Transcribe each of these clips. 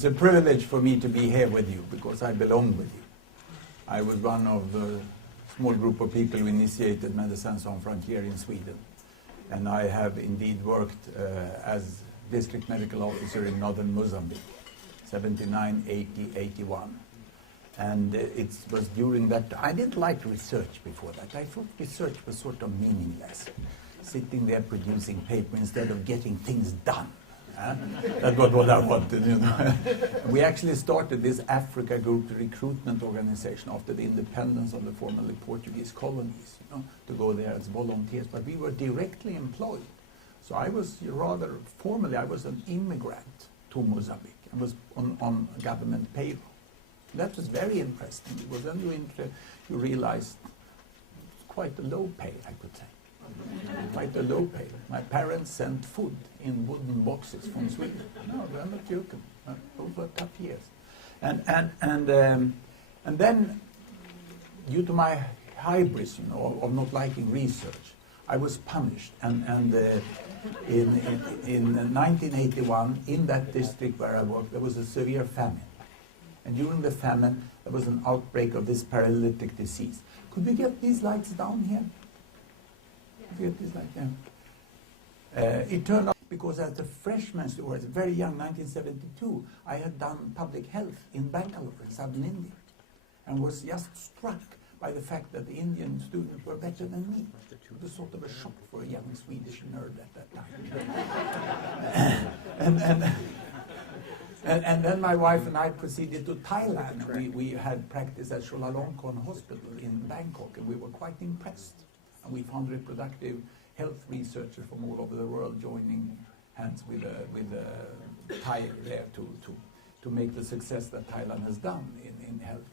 It's a privilege for me to be here with you because I belong with you. I was one of the small group of people who initiated Médecins Sans Frontières in Sweden. And I have indeed worked as district medical officer in northern Mozambique, 79, 80, 81. And it was during that, I didn't like research before that. I thought research was sort of meaningless. Sitting there producing paper instead of getting things done. That was what I wanted, you know. We actually started this Africa Group recruitment organization after the independence of the formerly Portuguese colonies, you know, to go there as volunteers. But we were directly employed. So I was rather, formally, I was an immigrant to Mozambique. I was on government payroll. That was very interesting because then you realized quite a low pay, I could say. Quite a low pay. My parents sent food in wooden boxes from Sweden. No, I'm not joking. Those were tough years. And then, due to my hybris, you know, of not liking research, I was punished. And in 1981, in that district where I worked, there was a severe famine. And during the famine, there was an outbreak of this paralytic disease. Could we get these lights down here? It turned out, because as a freshman student, very young, 1972, I had done public health in Bangalore, in southern India, and was just struck by the fact that the Indian students were better than me. It was sort of a shock for a young Swedish nerd at that time. And then my wife and I proceeded to Thailand. We had practice at Chulalongkorn Hospital in Bangkok, and we were quite impressed. And we found reproductive health researchers from all over the world joining hands with Thai there to make the success that Thailand has done in health.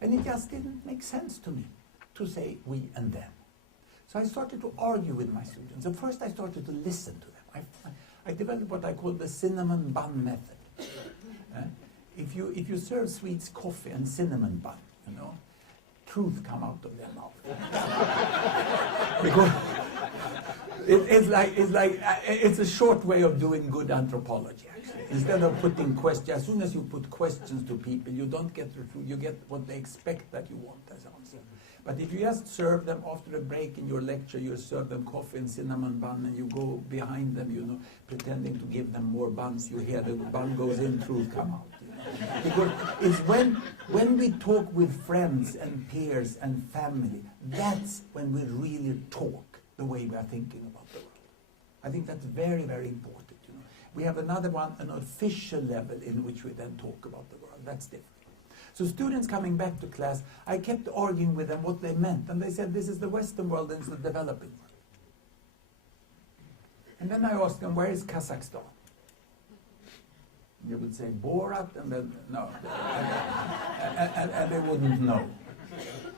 And it just didn't make sense to me to say we and them. So I started to argue with my students. And first I started to listen to them. I developed what I call the cinnamon bun method. If you serve Swedes coffee and cinnamon bun, you know, truth come out of their mouth. Because it's a short way of doing good anthropology, actually. Instead of putting questions, as soon as you put questions to people, you don't get the truth, you get what they expect that you want as answer. But if you just serve them after a break in your lecture, you serve them coffee and cinnamon bun, and you go behind them, you know, pretending to give them more buns, you hear the bun goes in, truth come out. Because it's when we talk with friends and peers and family, that's when we really talk the way we are thinking about the world. I think that's very, very important. You know. We have another one, an official level in which we then talk about the world. That's different. So students coming back to class, I kept arguing with them what they meant. And they said, this is the Western world and it's the developing world. And then I asked them, where is Kazakhstan? You would say Borat, and then no. and they wouldn't know.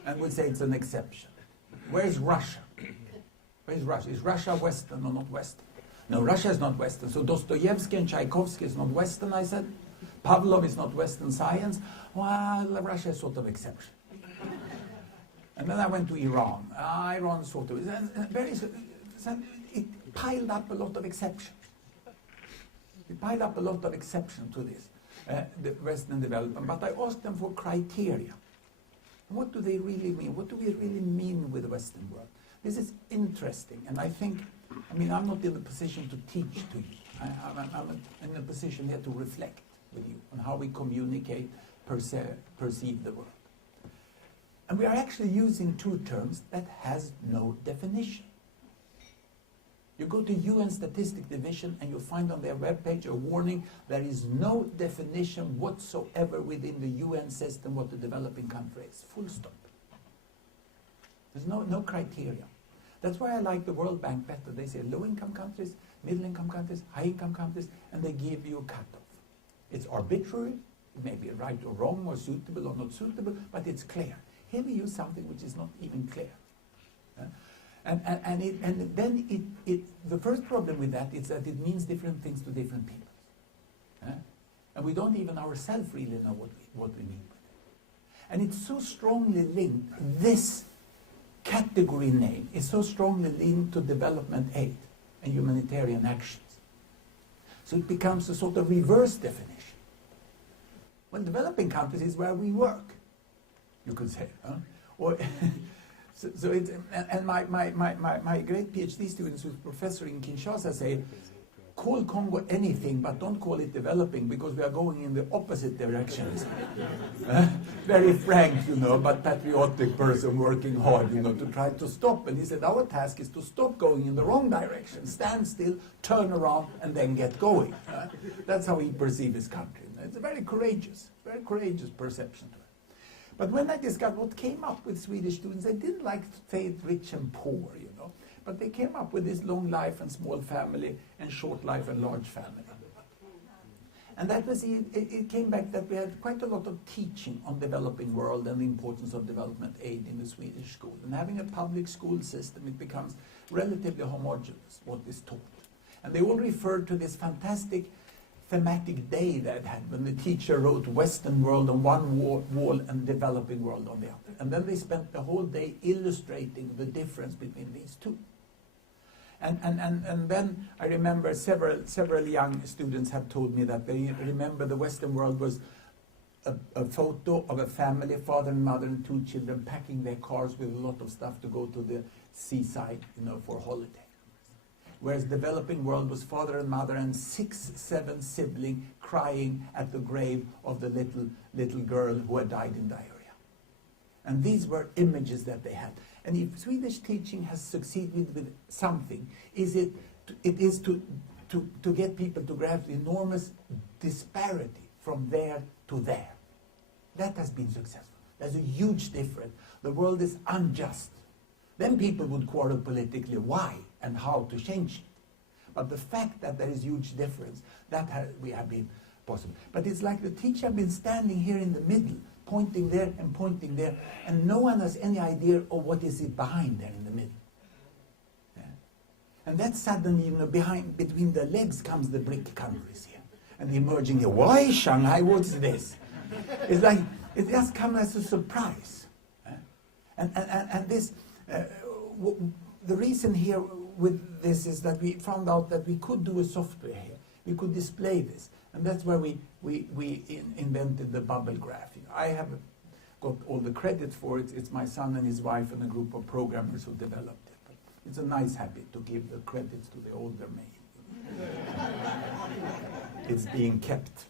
And would say it's an exception. Where is Russia? Where is Russia? Is Russia Western or not Western? No, Russia is not Western. So Dostoevsky and Tchaikovsky is not Western, I said. Pavlov is not Western science. Well, Russia is sort of exception. And then I went to Iran. Iran sort of, it piled up a lot of exceptions. It piled up a lot of exceptions to this, the Western development. But I asked them for criteria. What do they really mean? What do we really mean with the Western world? This is interesting, and I think, I'm not in a position to teach to you. I'm in a position here to reflect with you on how we communicate, perceive the world. And we are actually using two terms that has no definition. You go to UN Statistic Division and you find on their webpage a warning, there is no definition whatsoever within the UN system what the developing country is. Full stop. There's no criteria. That's why I like the World Bank better. They say low-income countries, middle-income countries, high-income countries, and they give you a cutoff. It's arbitrary, it may be right or wrong, or suitable or not suitable, but it's clear. Here we use something which is not even clear. And then the first problem with that is that it means different things to different people. And we don't even ourselves really know what we mean with it. And it's so strongly linked, this category name is so strongly linked to development aid and humanitarian actions. So it becomes a sort of reverse definition. When developing countries is where we work, you could say. Huh? Or so it's, and my great PhD students who's professor in Kinshasa say, call Congo anything, but don't call it developing, because we are going in the opposite directions. Very frank, but patriotic person working hard, to try to stop. And he said, our task is to stop going in the wrong direction, stand still, turn around, and then get going. That's how he perceives his country. It's a very courageous perception to it. But when I discovered what came up with Swedish students, they didn't like to say it rich and poor, but they came up with this long life and small family and short life and large family. And that was, it came back that we had quite a lot of teaching on developing world and the importance of development aid in the Swedish school. And having a public school system, it becomes relatively homogeneous, what is taught. And they all referred to this fantastic thematic day that had when the teacher wrote Western world on one wall and developing world on the other. And then they spent the whole day illustrating the difference between these two. And then I remember several young students have told me that they remember the Western world was a photo of a family, father and mother and 2 children packing their cars with a lot of stuff to go to the seaside, for holiday. Whereas developing world was father and mother and 6, 7 siblings crying at the grave of the little girl who had died in diarrhea. And these were images that they had. And if Swedish teaching has succeeded with something, it is to get people to grasp the enormous disparity from there to there. That has been successful. There's a huge difference. The world is unjust. Then people would quarrel politically why and how to change it. But the fact that there is huge difference, we have been possible. But it's like the teacher has been standing here in the middle, pointing there, and no one has any idea of what is it behind there in the middle. Yeah. And that suddenly, between the legs comes the BRIC countries here. And the emerging here, why Shanghai, what's this? It's like, it just comes as a surprise. And this, the reason here with this is that we found out that we could do a software here. We could display this. And that's where we invented the bubble graph. I have got all the credit for it. It's my son and his wife and a group of programmers who developed it. But it's a nice habit to give the credits to the older me. It's being kept.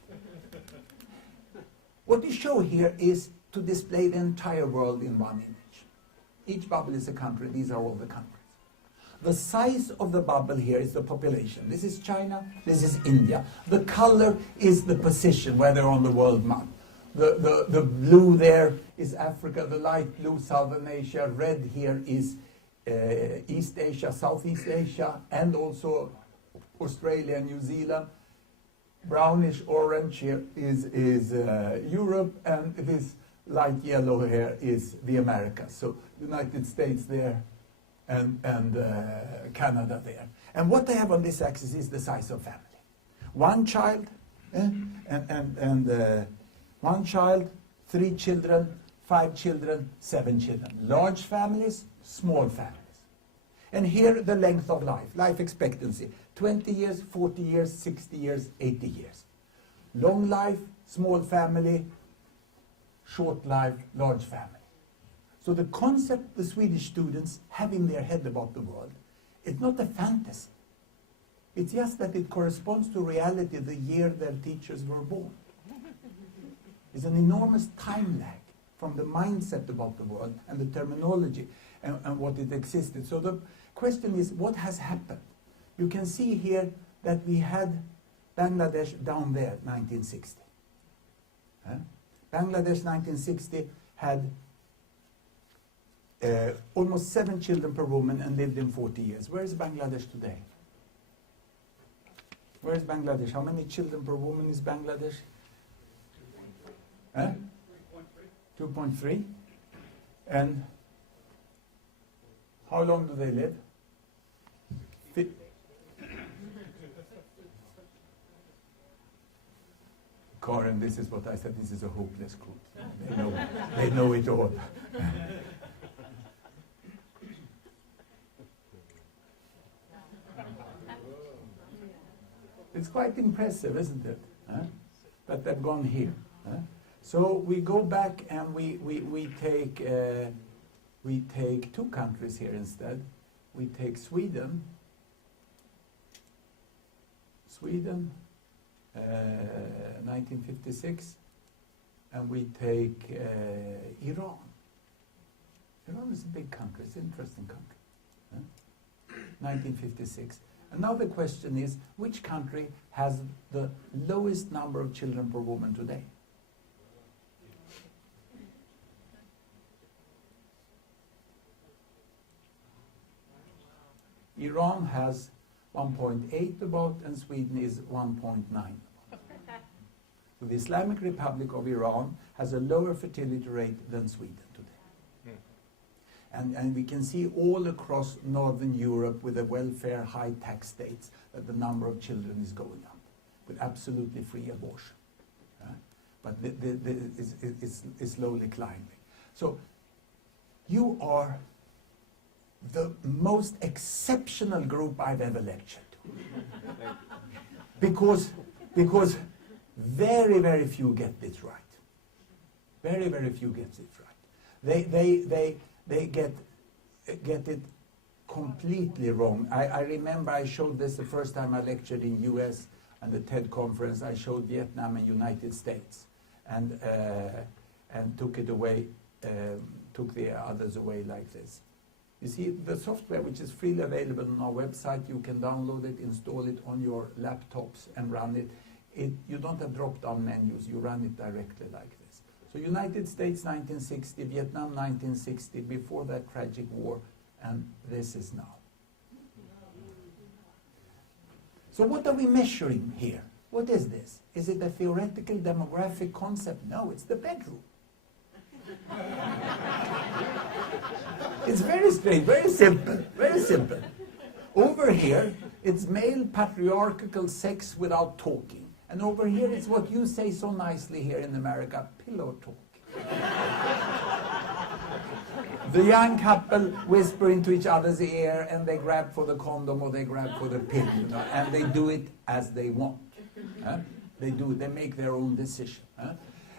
What we show here is to display the entire world in one image. Each bubble is a country. These are all the countries. The size of the bubble here is the population. This is China, this is India. The color is the position where they're on the world map. The blue there is Africa, the light blue Southern Asia, red here is East Asia, Southeast Asia, and also Australia and New Zealand. Brownish orange here is Europe, and this light yellow here is the Americas. So United States there, and Canada there. And what they have on this axis is the size of family. 1 child, one child, 3 children, 5 children, 7 children. Large families, small families. And here the length of life expectancy, 20 years, 40 years, 60 years, 80 years. Long life, small family, short life, large family. So the concept the Swedish students have in their head about the world, it's not a fantasy. It's just that it corresponds to reality the year their teachers were born. It's an enormous time lag from the mindset about the world and the terminology and what it existed. So the question is, what has happened? You can see here that we had Bangladesh down there, 1960. Bangladesh, 1960, had almost 7 children per woman and lived in 40 years. Where is Bangladesh today? Where is Bangladesh? How many children per woman is Bangladesh? 2.3. And how long do they live? Karen, this is what I said, this is a hopeless group. They know it all. It's quite impressive, isn't it? That they've gone here. So we go back and we take two countries here instead. We take Sweden, 1956, and we take Iran. Iran is a big country, it's an interesting country. 1956. And now the question is, which country has the lowest number of children per woman today? Iran has 1.8 about, and Sweden is 1.9. So the Islamic Republic of Iran has a lower fertility rate than Sweden today. And we can see all across Northern Europe with the welfare high tax states that the number of children is going up with absolutely free abortion. But it's slowly climbing. So you are the most exceptional group I've ever lectured to. because very, very few get this right. Very, very few get it right. They get it completely wrong. I remember I showed this the first time I lectured in US and the TED conference. I showed Vietnam and United States and took it away, took the others away like this. You see, the software which is freely available on our website, you can download it, install it on your laptops and run it. You don't have drop-down menus, you run it directly like this. So United States 1960, Vietnam 1960, before that tragic war, and this is now. So what are we measuring here? What is this? Is it a theoretical demographic concept? No, it's the bedroom. It's very straight, very simple, very simple. Over here, it's male patriarchal sex without talking. And over here, it's what you say so nicely here in America, pillow talk. The young couple whisper into each other's ear and they grab for the condom or they grab for the pill, you know, and they do it as they want. They make their own decision.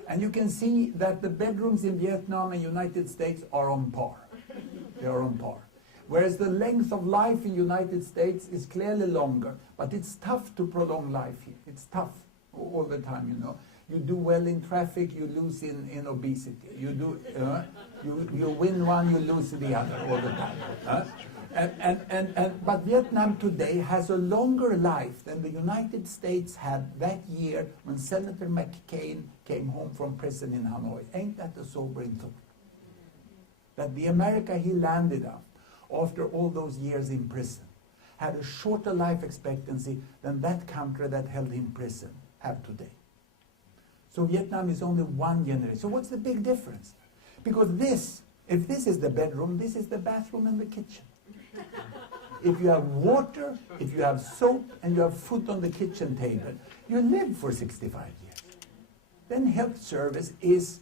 And you can see that the bedrooms in Vietnam and United States are on par. They are on par. Whereas the length of life in United States is clearly longer, but it's tough to prolong life here. It's tough all the time, you know. You do well in traffic, you lose in obesity. You win one, you lose the other all the time. But Vietnam today has a longer life than the United States had that year when Senator McCain came home from prison in Hanoi. Ain't that a sobering thought? That the America he landed up after all those years in prison had a shorter life expectancy than that country that held him in prison have today. So Vietnam is only one generation. So what's the big difference? Because if this is the bedroom, this is the bathroom and the kitchen. If you have water, if you have soap, and you have food on the kitchen table, you live for 65 years. Then health service is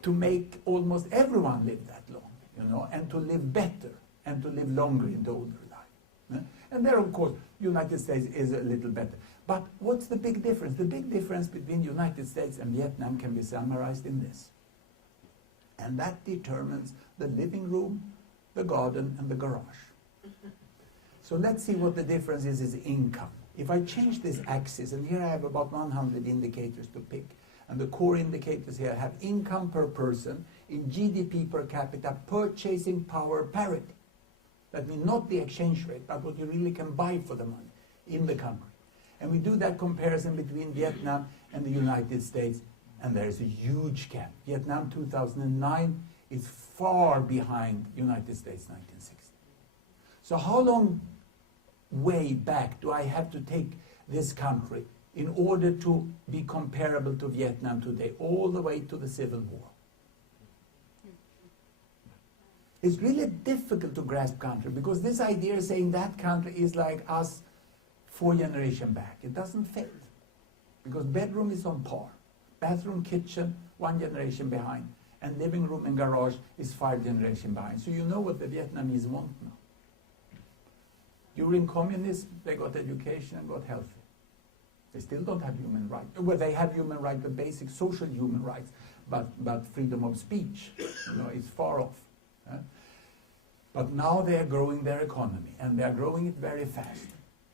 to make almost everyone live that long, you know, and to live better and to live longer in the older life. And there, of course, United States is a little better. But what's the big difference? The big difference between United States and Vietnam can be summarized in this. And that determines the living room, the garden, and the garage. So let's see what the difference is income. If I change this axis, and here I have about 100 indicators to pick, and the core indicators here have income per person in GDP per capita, purchasing power parity. That means not the exchange rate, but what you really can buy for the money in the country. And we do that comparison between Vietnam and the United States, and there is a huge gap. Vietnam 2009 is far behind United States 1960. So how long way back do I have to take this country in order to be comparable to Vietnam today, all the way to the Civil War? It's really difficult to grasp country, because this idea is saying that country is like us 4 generations back. It doesn't fit, because bedroom is on par. Bathroom, kitchen, 1 generation behind. And living room and garage is 5 generations behind. So you know what the Vietnamese want now. During communism, they got education and got healthy. They still don't have human rights. Well, they have human rights, the basic social human rights, but freedom of speech, is far off. But now they are growing their economy, and they are growing it very fast.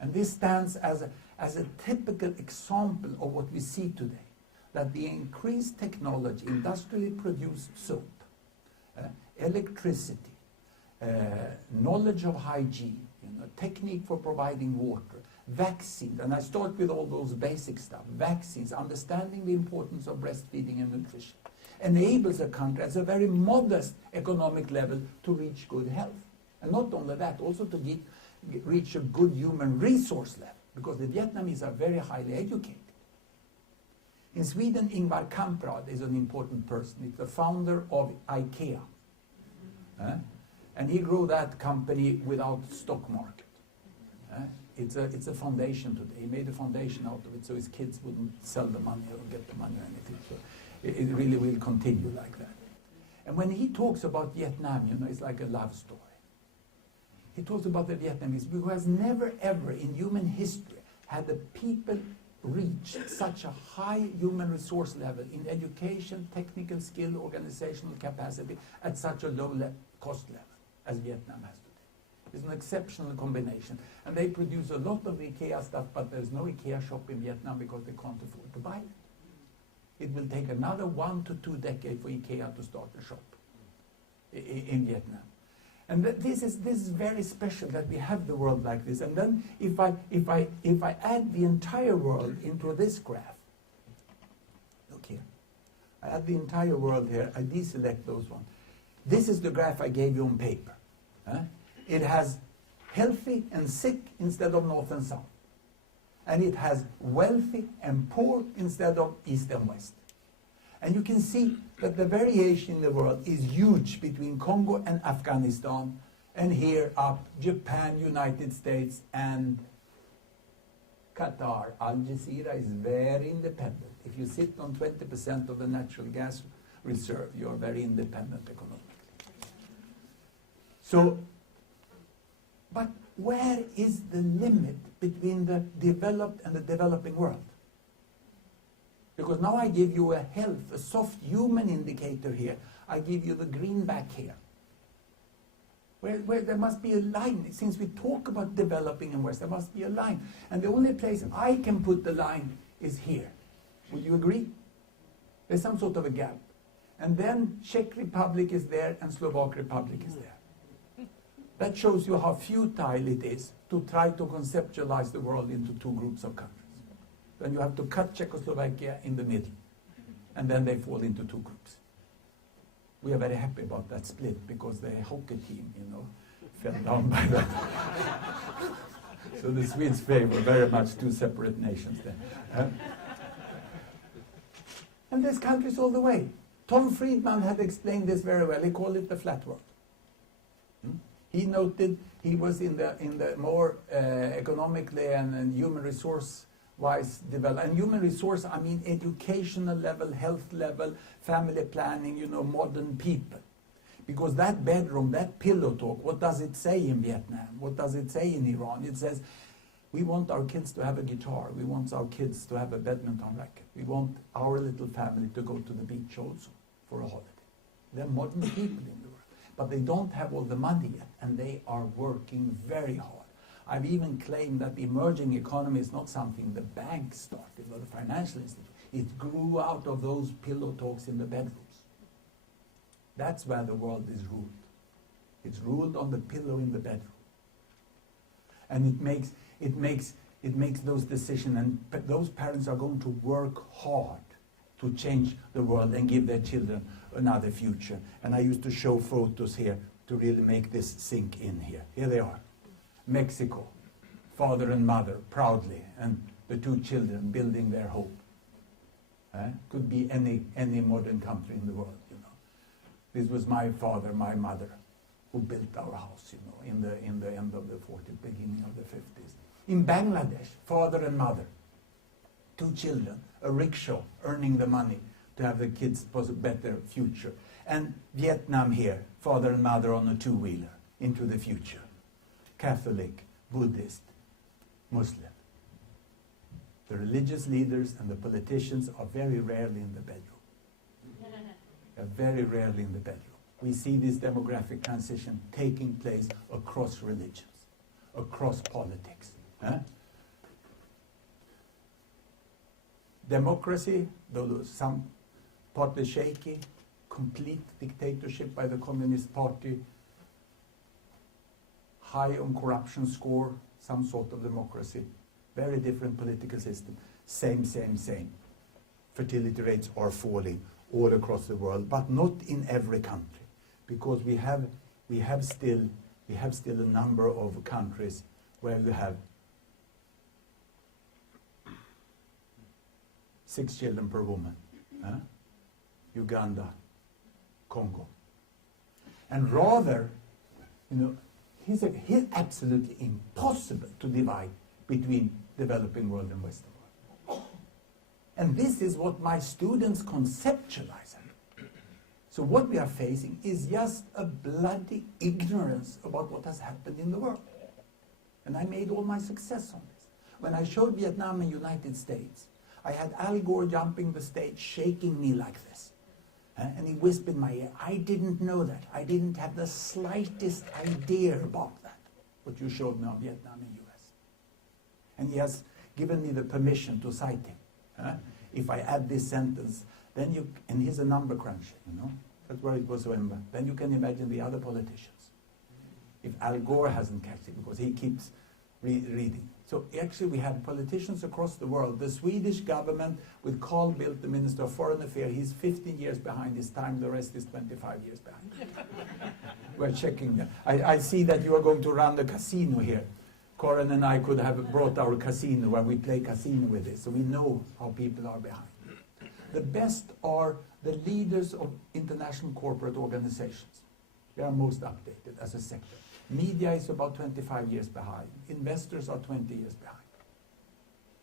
And this stands as a typical example of what we see today, that the increased technology, industrially produced soap, electricity, knowledge of hygiene, technique for providing water, vaccines, and I start with all those basic stuff, vaccines, understanding the importance of breastfeeding and nutrition, enables a country at a very modest economic level to reach good health. And not only that, also to reach a good human resource level, because the Vietnamese are very highly educated. In Sweden, Ingvar Kamprad is an important person. He's the founder of IKEA. And he grew that company without stock market. It's a foundation today. He made a foundation out of it so his kids wouldn't sell the money or get the money or anything. So it really will continue like that. And when he talks about Vietnam, it's like a love story. He talks about the Vietnamese who has never ever in human history had the people reach such a high human resource level in education, technical skill, organizational capacity at such a low cost level as Vietnam has today. It's an exceptional combination. And they produce a lot of IKEA stuff, but there's no IKEA shop in Vietnam because they can't afford to buy it. It will take another 1 to 2 decades for IKEA to start a shop in Vietnam. And this is very special that we have the world like this. And then if I add the entire world into this graph, look here, I add the entire world here, I deselect those ones. This is the graph I gave you on paper. It has healthy and sick instead of north and south. And it has wealthy and poor instead of east and west. And you can see that the variation in the world is huge between Congo and Afghanistan, and here up Japan, United States, and Qatar. Al Jazeera is very independent. If you sit on 20% of the natural gas reserve, you are very independent economically. So, but where is the limit between the developed and the developing world? Because now I give you a soft human indicator here. I give you the greenback here. Where there must be a line. Since we talk about developing and West, there must be a line. And the only place I can put the line is here. Would you agree? There's some sort of a gap. And then Czech Republic is there and Slovak Republic is there. That shows you how futile it is to try to conceptualize the world into two groups of countries. Then you have to cut Czechoslovakia in the middle, and then they fall into two groups. We are very happy about that split because the hockey team, fell down by that. So the Swedes favor very much two separate nations there. And there's countries all the way. Tom Friedman had explained this very well. He called it the flat world. He noted he was in the more economically and human resource wise develop. And human resource, I mean educational level, health level, family planning, modern people. Because that bedroom, that pillow talk, what does it say in Vietnam? What does it say in Iran? It says, we want our kids to have a guitar. We want our kids to have a badminton racket. We want our little family to go to the beach also for a holiday. They're modern people in the world. But they don't have all the money yet, and they are working very hard. I've even claimed that the emerging economy is not something the bank started or the financial institute. It grew out of those pillow talks in the bedrooms. That's where the world is ruled. It's ruled on the pillow in the bedroom. And it makes those decisions, and those parents are going to work hard to change the world and give their children another future. And I used to show photos here to really make this sink in here. Here they are. Mexico, father and mother, proudly, and the two children building their home. Could be any modern country in the world, This was my father, my mother, who built our house, in the end of the 40s, beginning of the 50s. In Bangladesh, father and mother, two children, a rickshaw, earning the money to have the kids a better future. And Vietnam here, father and mother on a two-wheeler into the future. Catholic, Buddhist, Muslim. The religious leaders and the politicians are very rarely in the bedroom. They're very rarely in the bedroom. We see this demographic transition taking place across religions, across politics. Democracy, though some partly shaky, complete dictatorship by the Communist Party, high on corruption score, some sort of democracy, very different political system, same. Fertility rates are falling all across the world, but not in every country, because we have still a number of countries where you have 6 children per woman. Uganda, Congo. And rather, it's absolutely impossible to divide between developing world and Western world. And this is what my students conceptualize. So what we are facing is just a bloody ignorance about what has happened in the world. And I made all my success on this. When I showed Vietnam and United States, I had Al Gore jumping the stage, shaking me like this. And he whispered in my ear, I didn't know that. I didn't have the slightest idea about that, what you showed me on Vietnam and US. And he has given me the permission to cite him. If I add this sentence, then and he's a number cruncher, That's where it goes. Then you can imagine the other politicians. If Al Gore hasn't catched it, because he keeps reading. So actually we have politicians across the world. The Swedish government, with Carl Bildt, the Minister of Foreign Affairs, he's 15 years behind his time, the rest is 25 years behind. We're checking that. I see that you are going to run the casino here. Corin and I could have brought our casino where we play casino with it, so we know how people are behind. The best are the leaders of international corporate organizations. They are most updated as a sector. Media is about 25 years behind. Investors are 20 years behind.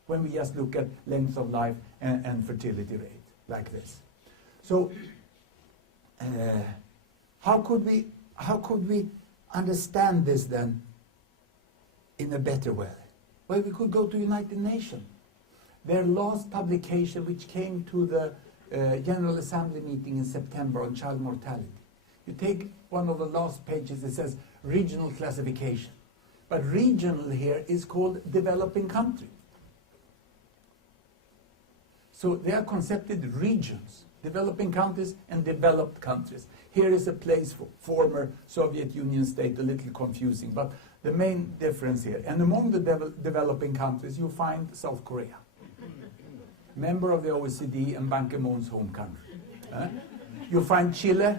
When we just look at length of life and fertility rate, like this. So, how could we understand this then in a better way? Well, we could go to United Nations. Their last publication, which came to the General Assembly meeting in September on child mortality. You take one of the last pages, it says regional classification. But regional here is called developing country. So they are concepted regions, developing countries and developed countries. Here is a place for former Soviet Union state, a little confusing, but the main difference here. And among the developing countries, you find South Korea, member of the OECD and Ban Ki-moon's home country. You find Chile,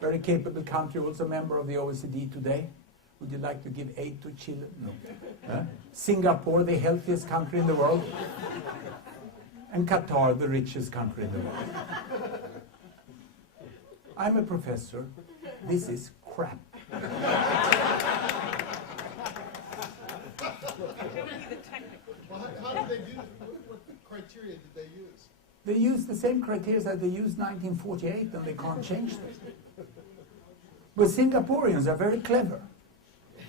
very capable country, also member of the OECD today. Would you like to give aid to Chile? No. Singapore, the healthiest country in the world. And Qatar, the richest country in the world. I'm a professor. This is crap. How did they use it? What criteria did they use? They use the same criteria that they used 1948, and they can't change them. But Singaporeans are very clever.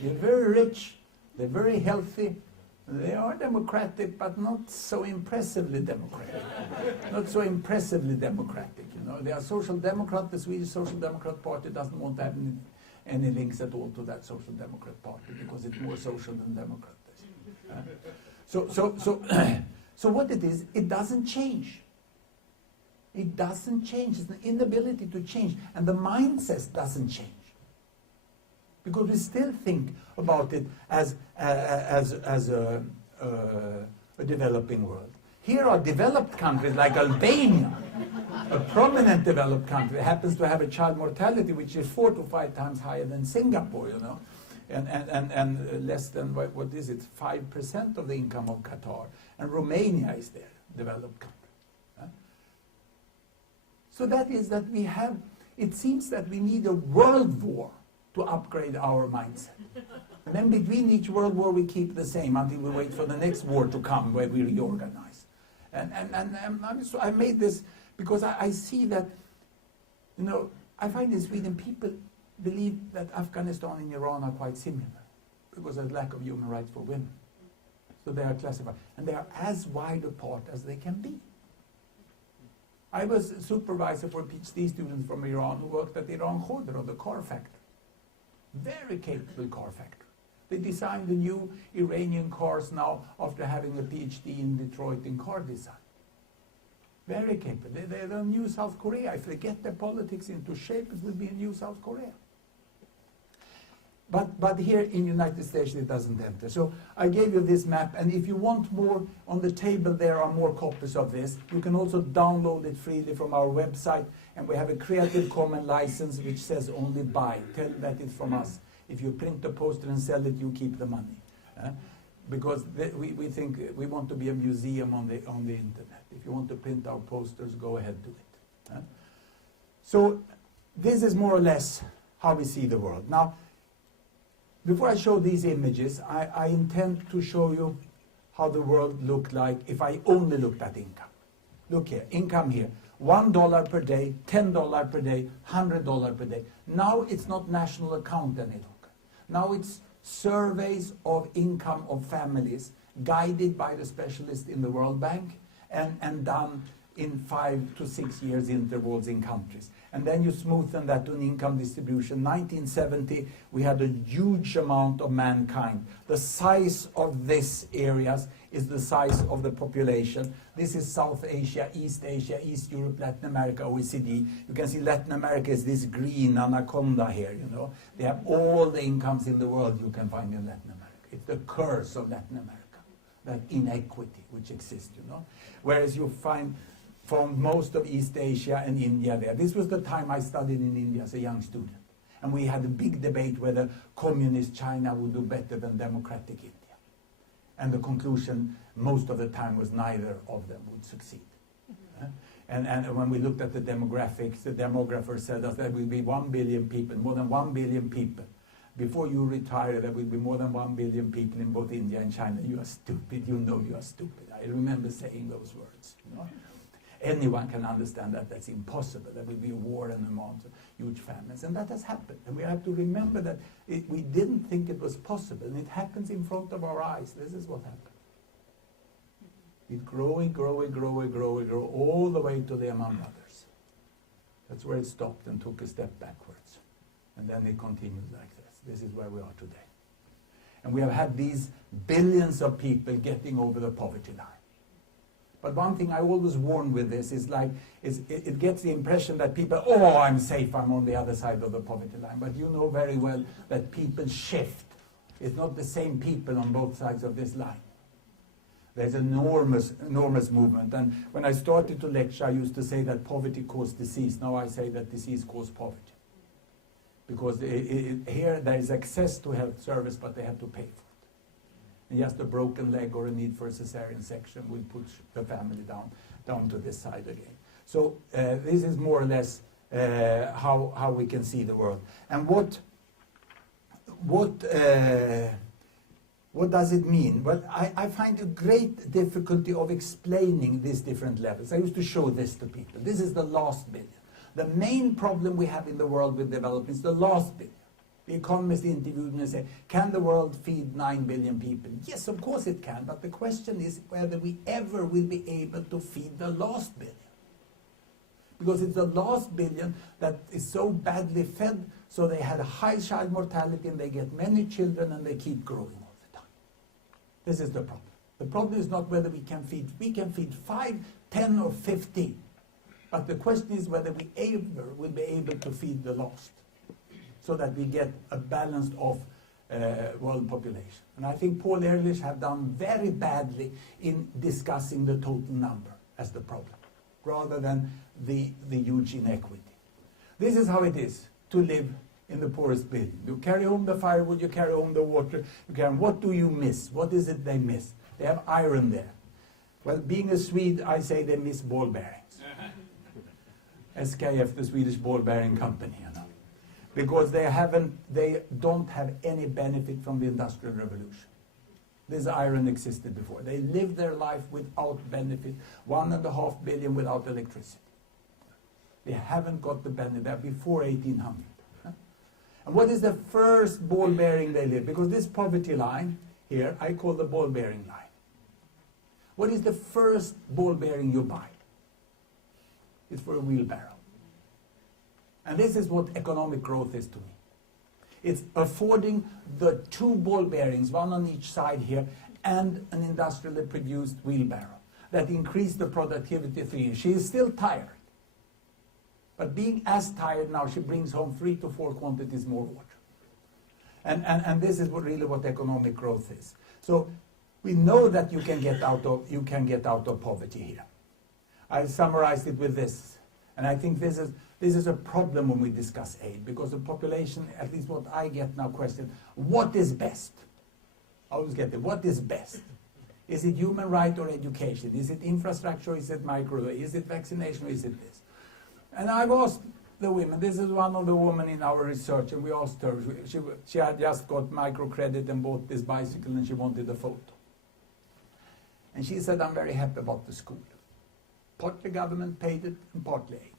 They're very rich. They're very healthy. They are democratic, but not so impressively democratic. Not so impressively democratic, They are social democrat. The Swedish Social Democrat Party doesn't want to have any links at all to that Social Democrat Party because it's more social than democrat. So what it is, it doesn't change. It doesn't change. It's an inability to change. And the mindset doesn't change. Because we still think about it as a developing world. Here are developed countries like Albania, a prominent developed country, happens to have a child mortality which is 4 to 5 times higher than Singapore, and less than, what is it, 5% of the income of Qatar. And Romania is there, developed country. So that is that we have, it seems that we need a world war to upgrade our mindset. And then between each world war we keep the same until we wait for the next war to come where we reorganize. And so I made this because I see that, I find in Sweden people believe that Afghanistan and Iran are quite similar because of lack of human rights for women. So they are classified. And they are as wide apart as they can be. I was a supervisor for PhD students from Iran who worked at Iran Khodro, the car factory. Very capable car factory. They designed the new Iranian cars now after having a PhD in Detroit in car design. Very capable. They're the new South Korea. If they get their politics into shape, it will be a new South Korea. But here in the United States it doesn't enter. So I gave you this map, and if you want more, on the table there are more copies of this. You can also download it freely from our website, and we have a Creative Commons license which says only buy. Tell that it's from us. If you print the poster and sell it, you keep the money. Because we think we want to be a museum on the internet. If you want to print our posters, go ahead to it. So this is more or less how we see the world. Now, before I show these images, I intend to show you how the world looked like if I only looked at income. Look here, income here. $1 per day, $10 per day, $100 per day. Now it's not national account any longer. Now it's surveys of income of families guided by the specialists in the World Bank and done in 5 to 6 years intervals in countries. And then you smoothen that to an income distribution. 1970, we had a huge amount of mankind. The size of these areas is the size of the population. This is South Asia, East Europe, Latin America, OECD. You can see Latin America is this green anaconda here, you know. They have all the incomes in the world you can find in Latin America. It's the curse of Latin America, that inequity which exists, you know. Whereas you find from most of East Asia and India there. This was the time I studied in India as a young student. And we had a big debate whether communist China would do better than democratic India. And the conclusion most of the time was neither of them would succeed. And when we looked at the demographics, the demographer said that there will be 1 billion people, more than 1 billion people. Before you retire, there will be more than 1 billion people in both India and China. You are stupid. You know you are stupid. I remember saying those words. You know? Anyone can understand that that's impossible. There will be war and amounts of huge famines. And that has happened. And we have to remember that we didn't think it was possible. And it happens in front of our eyes. This is what happened. It growing, all the way to the among others. That's where it stopped and took a step backwards. And then it continued like this. This is where we are today. And we have had these billions of people getting over the poverty line. But one thing I always warn with this is it gets the impression that people, oh, I'm safe, I'm on the other side of the poverty line. But you know very well that people shift. It's not the same people on both sides of this line. There's enormous movement. And when I started to lecture, I used to say that poverty caused disease. Now I say that disease caused poverty. Because here there is access to health service, but they have to pay for it. And just a broken leg or a need for a cesarean section will push the family down to this side again. So this is more or less how we can see the world. And what does it mean? Well, I find a great difficulty of explaining these different levels. I used to show this to people. This is the last billion. The main problem we have in the world with development is the last billion. The economists interviewed me and said, can the world feed 9 billion people? Yes, of course it can, but the question is whether we ever will be able to feed the last billion. Because it's the last billion that is so badly fed, so they had a high child mortality and they get many children and they keep growing all the time. This is the problem. The problem is not whether we can feed 5, 10 or 50. But the question is whether we ever will be able to feed the lost, so that we get a balanced off world population. And I think Paul Ehrlich have done very badly in discussing the total number as the problem, rather than the huge inequity. This is how it is to live in the poorest building. You carry home the firewood, you carry home the water, what do you miss? What is it they miss? They have iron there. Well, being a Swede, I say they miss ball bearings. SKF, the Swedish ball bearing company, you know. Because they don't have any benefit from the Industrial Revolution. This iron existed before. They lived their life without benefit, 1.5 billion without electricity. They haven't got the benefit. They're before 1800. And what is the first ball bearing they live? Because this poverty line here, I call the ball bearing line. What is the first ball bearing you buy? It's for a wheelbarrow. And this is what economic growth is to me. It's affording the 2 ball bearings, one on each side here, and an industrially produced wheelbarrow that increase the productivity 3 years. She is still tired. But being as tired now, she brings home 3 to 4 quantities more water. And this is really what economic growth is. So we know that you can get out of poverty here. I summarized it with this, and I think this is a problem when we discuss aid, because the population, at least what I get now, question, what is best? I always get it, what is best? Is it human right or education? Is it infrastructure or is it micro? Is it vaccination or is it this? And I've asked the women, this is one of the women in our research, and we asked her, she had just got microcredit and bought this bicycle and she wanted a photo. And she said, I'm very happy about the school. Partly government paid it and partly aid.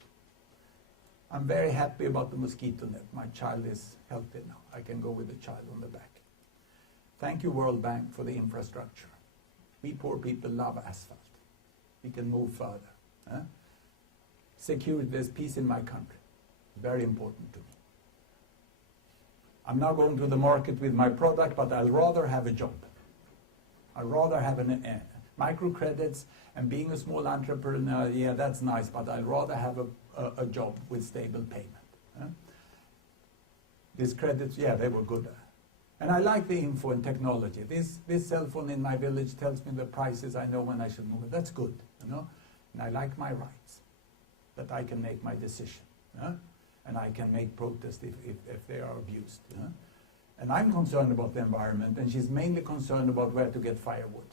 I'm very happy about the mosquito net. My child is healthy now. I can go with the child on the back. Thank you, World Bank, for the infrastructure. We poor people love asphalt. We can move further. Huh? Security, there's peace in my country. Very important to me. I'm now going to the market with my product, but I'd rather have a job. I'd rather have microcredits and being a small entrepreneur, yeah, that's nice, but I'd rather have a job with stable payment. Huh? These credits, yeah, they were good. And I like the info and technology. This cell phone in my village tells me the prices. I know when I should move it. That's good, you know. And I like my rights, that I can make my decision, and I can make protest if they are abused. And I'm concerned about the environment, and she's mainly concerned about where to get firewood,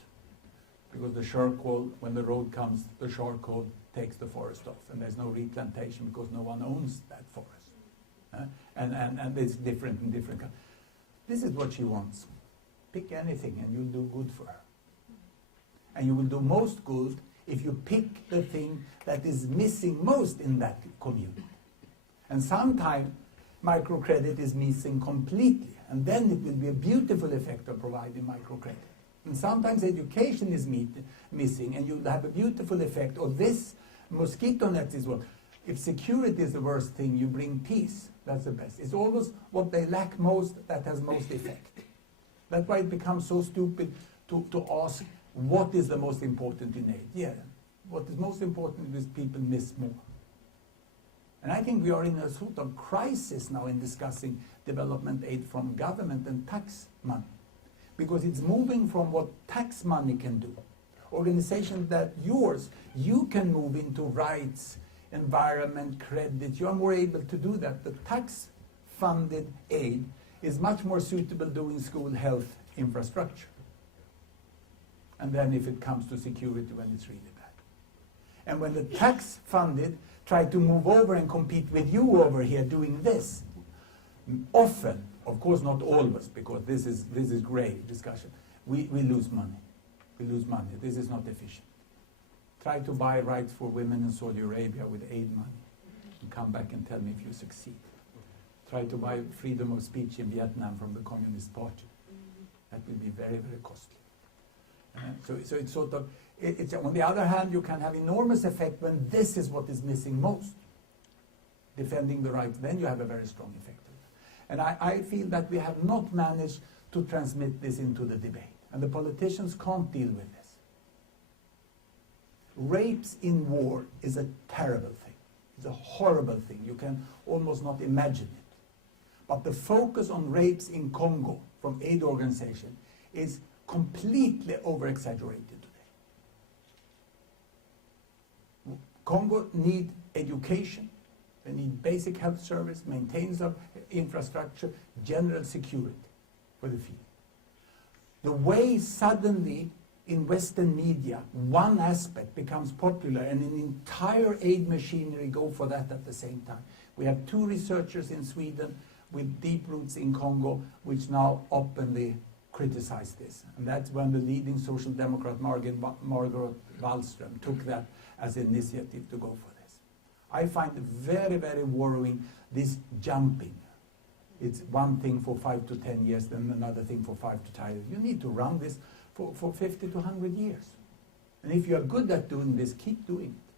because the charcoal, when the road comes, the charcoal takes the forest off, and there's no replantation because no one owns that forest. And it's different in different countries. This is what she wants. Pick anything and you'll do good for her. And you will do most good if you pick the thing that is missing most in that community. And sometimes microcredit is missing completely, and then it will be a beautiful effect of providing microcredit. And sometimes education is missing, and you'll have a beautiful effect of this mosquito net is what. If security is the worst thing, you bring peace. That's the best. It's always what they lack most that has most effect. That's why it becomes so stupid to ask what is the most important in aid. Yeah, what is most important is people miss more. And I think we are in a sort of crisis now in discussing development aid from government and tax money. Because it's moving from what tax money can do. Organizations that you can move into rights, environment, credit. You are more able to do that. The tax-funded aid is much more suitable doing school, health, infrastructure. And then if it comes to security, when it's really bad. And when the tax-funded try to move over and compete with you over here doing this, often, of course not always, because this is grey discussion, we lose money. We lose money. This is not efficient. Try to buy rights for women in Saudi Arabia with aid money and come back and tell me if you succeed. Try to buy freedom of speech in Vietnam from the Communist Party. That will be very, very costly. So it's sort of, it's on the other hand, you can have enormous effect when this is what is missing most. Defending the rights, then you have a very strong effect. And I feel that we have not managed to transmit this into the debate. And the politicians can't deal with this. Rapes in war is a terrible thing. It's a horrible thing. You can almost not imagine it. But the focus on rapes in Congo from aid organization is completely over-exaggerated today. Congo need education. They need basic health service, maintenance of infrastructure, general security for the field. The way suddenly in Western media, one aspect becomes popular and an entire aid machinery go for that at the same time. We have 2 researchers in Sweden with deep roots in Congo, which now openly criticize this. And that's when the leading social democrat, Margaret Wallström, took that as an initiative to go for this. I find it very, very worrying, this jumping. It's one thing for 5 to 10 years, then another thing for 5 to 10 years. You need to run this for 50 to 100 years. And if you are good at doing this, keep doing it.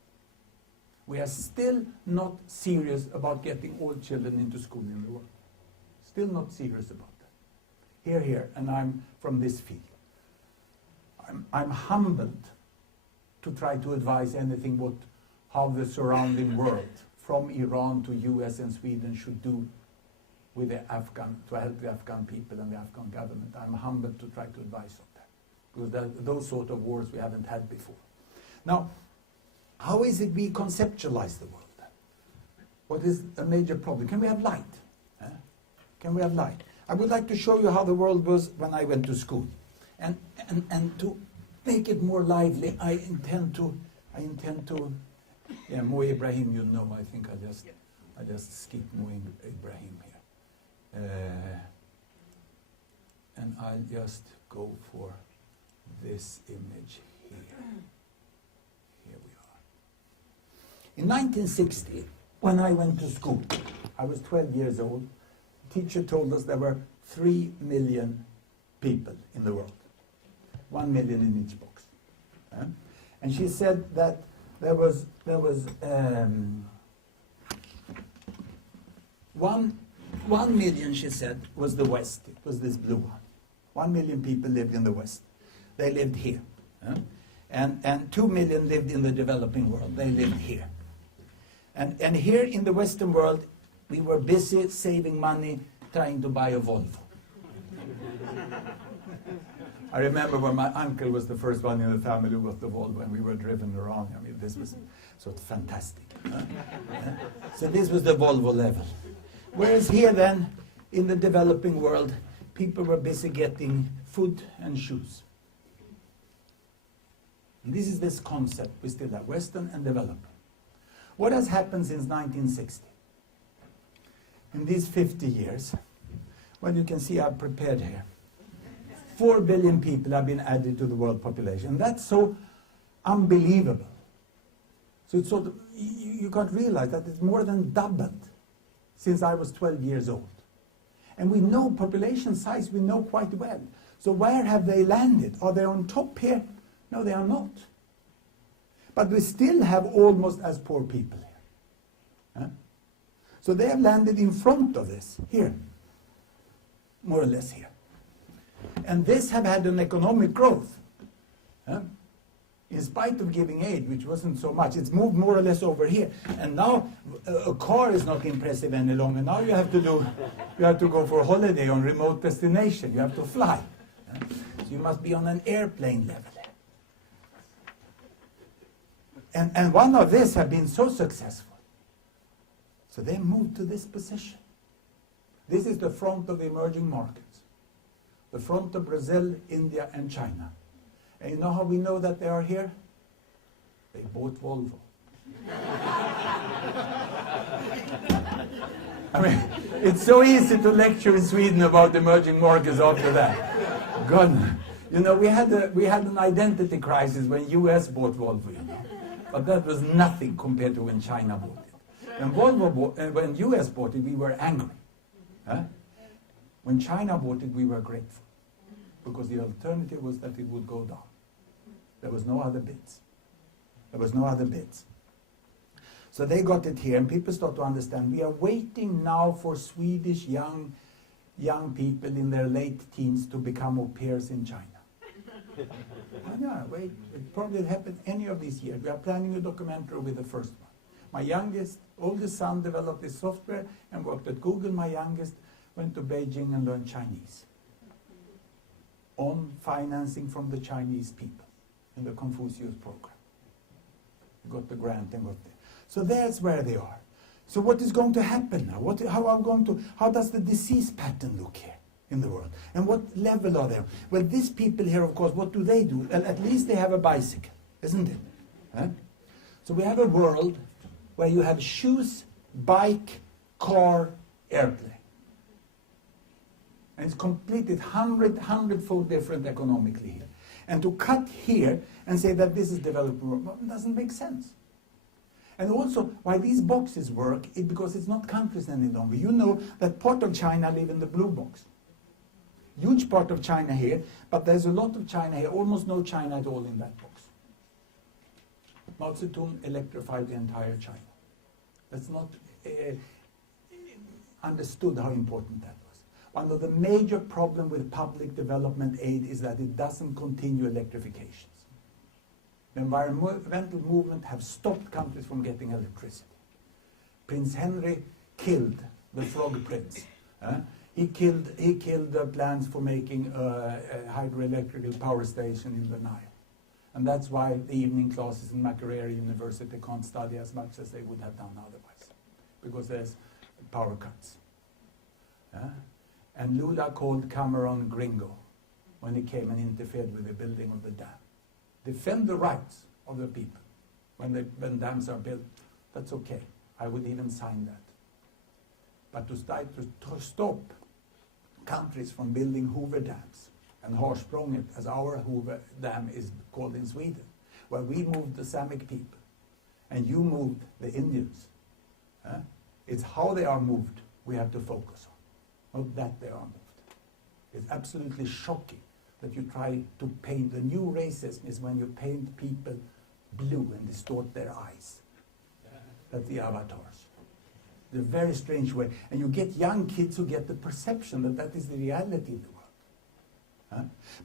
We are still not serious about getting all children into school in the world. Still not serious about that. Here, and I'm from this field. I'm humbled to try to advise anything how the surrounding world, from Iran to US and Sweden, should do with to help the Afghan people and the Afghan government. I'm humbled to try to advise on that. Because those sort of wars we haven't had before. Now, how is it we conceptualize the world? What is a major problem? Can we have light? Can we have light? I would like to show you how the world was when I went to school. And to make it more lively, I intend to Mo Ibrahim, you know, I think I just skipped Mo Ibrahim here. And I'll just go for this image here. Here we are. In 1960, when I went to school, I was 12 years old. The teacher told us there were 3 million people in the world. 1 million in each box. And she said that there was 1 million, she said, was the West. It was this blue one. 1 million people lived in the West. They lived here. And 2 million lived in the developing world. They lived here. And here in the Western world, we were busy saving money trying to buy a Volvo. I remember when my uncle was the first one in the family who got the Volvo, and we were driven around. I mean, this was sort of fantastic. So this was the Volvo level. Whereas here then, in the developing world, people were busy getting food and shoes. And this is this concept we still have, Western and developing. What has happened since 1960? In these 50 years, well, you can see I've prepared here. 4 billion people have been added to the world population. That's so unbelievable. So it's sort of, you can't realize that it's more than doubled since I was 12 years old. And we know population size, we know quite well. So where have they landed? Are they on top here? No, they are not. But we still have almost as poor people here. So they have landed in front of this, here. More or less here. And this have had an economic growth. In spite of giving aid, which wasn't so much, it's moved more or less over here. And now a car is not impressive any longer. Now you have to go for a holiday on remote destination. You have to fly. So you must be on an airplane level. And one of these have been so successful. So they moved to this position. This is the front of the emerging markets. The front of Brazil, India, and China. And you know how we know that they are here? They bought Volvo. I mean, it's so easy to lecture in Sweden about emerging markets after that. God, you know, we had an identity crisis when US bought Volvo, you know. But that was nothing compared to when China bought it. When US bought it, we were angry. When China bought it, we were grateful. Because the alternative was that it would go down. There was no other bids. There was no other bids. So they got it here, and people start to understand. We are waiting now for Swedish young people in their late teens to become au pairs in China. Yeah, wait, it probably happened any of these years. We are planning a documentary with the first one. My oldest son developed this software and worked at Google. My youngest went to Beijing and learned Chinese on financing from the Chinese people in the Confucius program. Got the grant and got there. So that's where they are. So what is going to happen now? How does the disease pattern look here in the world? And what level are they on? Well, these people here, of course, what do? Well, at least they have a bicycle, isn't it? So we have a world where you have shoes, bike, car, airplane. And it's completed hundredfold different economically here. And to cut here and say that this is developing world, well, it doesn't make sense. And also, why these boxes work is because it's not countries any longer. You know that part of China live in the blue box. Huge part of China here, but there's a lot of China here, almost no China at all in that box. Mao Zedong electrified the entire China. That's not understood how important that was. One of the major problems with public development aid is that it doesn't continue electrifications. The environmental movement have stopped countries from getting electricity. Prince Henry killed the Frog Prince. He killed the plans for making a hydroelectric power station in the Nile. And that's why the evening classes in Makerere University can't study as much as they would have done otherwise, because there's power cuts. And Lula called Cameron gringo when he came and interfered with the building of the dam. Defend the rights of the people when dams are built. That's okay. I would even sign that. But to stop countries from building Hoover dams and Harsprånget, as our Hoover dam is called in Sweden, where we moved the Samic people and you moved the Indians. It's how they are moved we have to focus on, not that they are moved. It's absolutely shocking that you try to paint. The new racism is when you paint people blue and distort their eyes. That's the avatars. The very strange way. And you get young kids who get the perception that that is the reality of the world.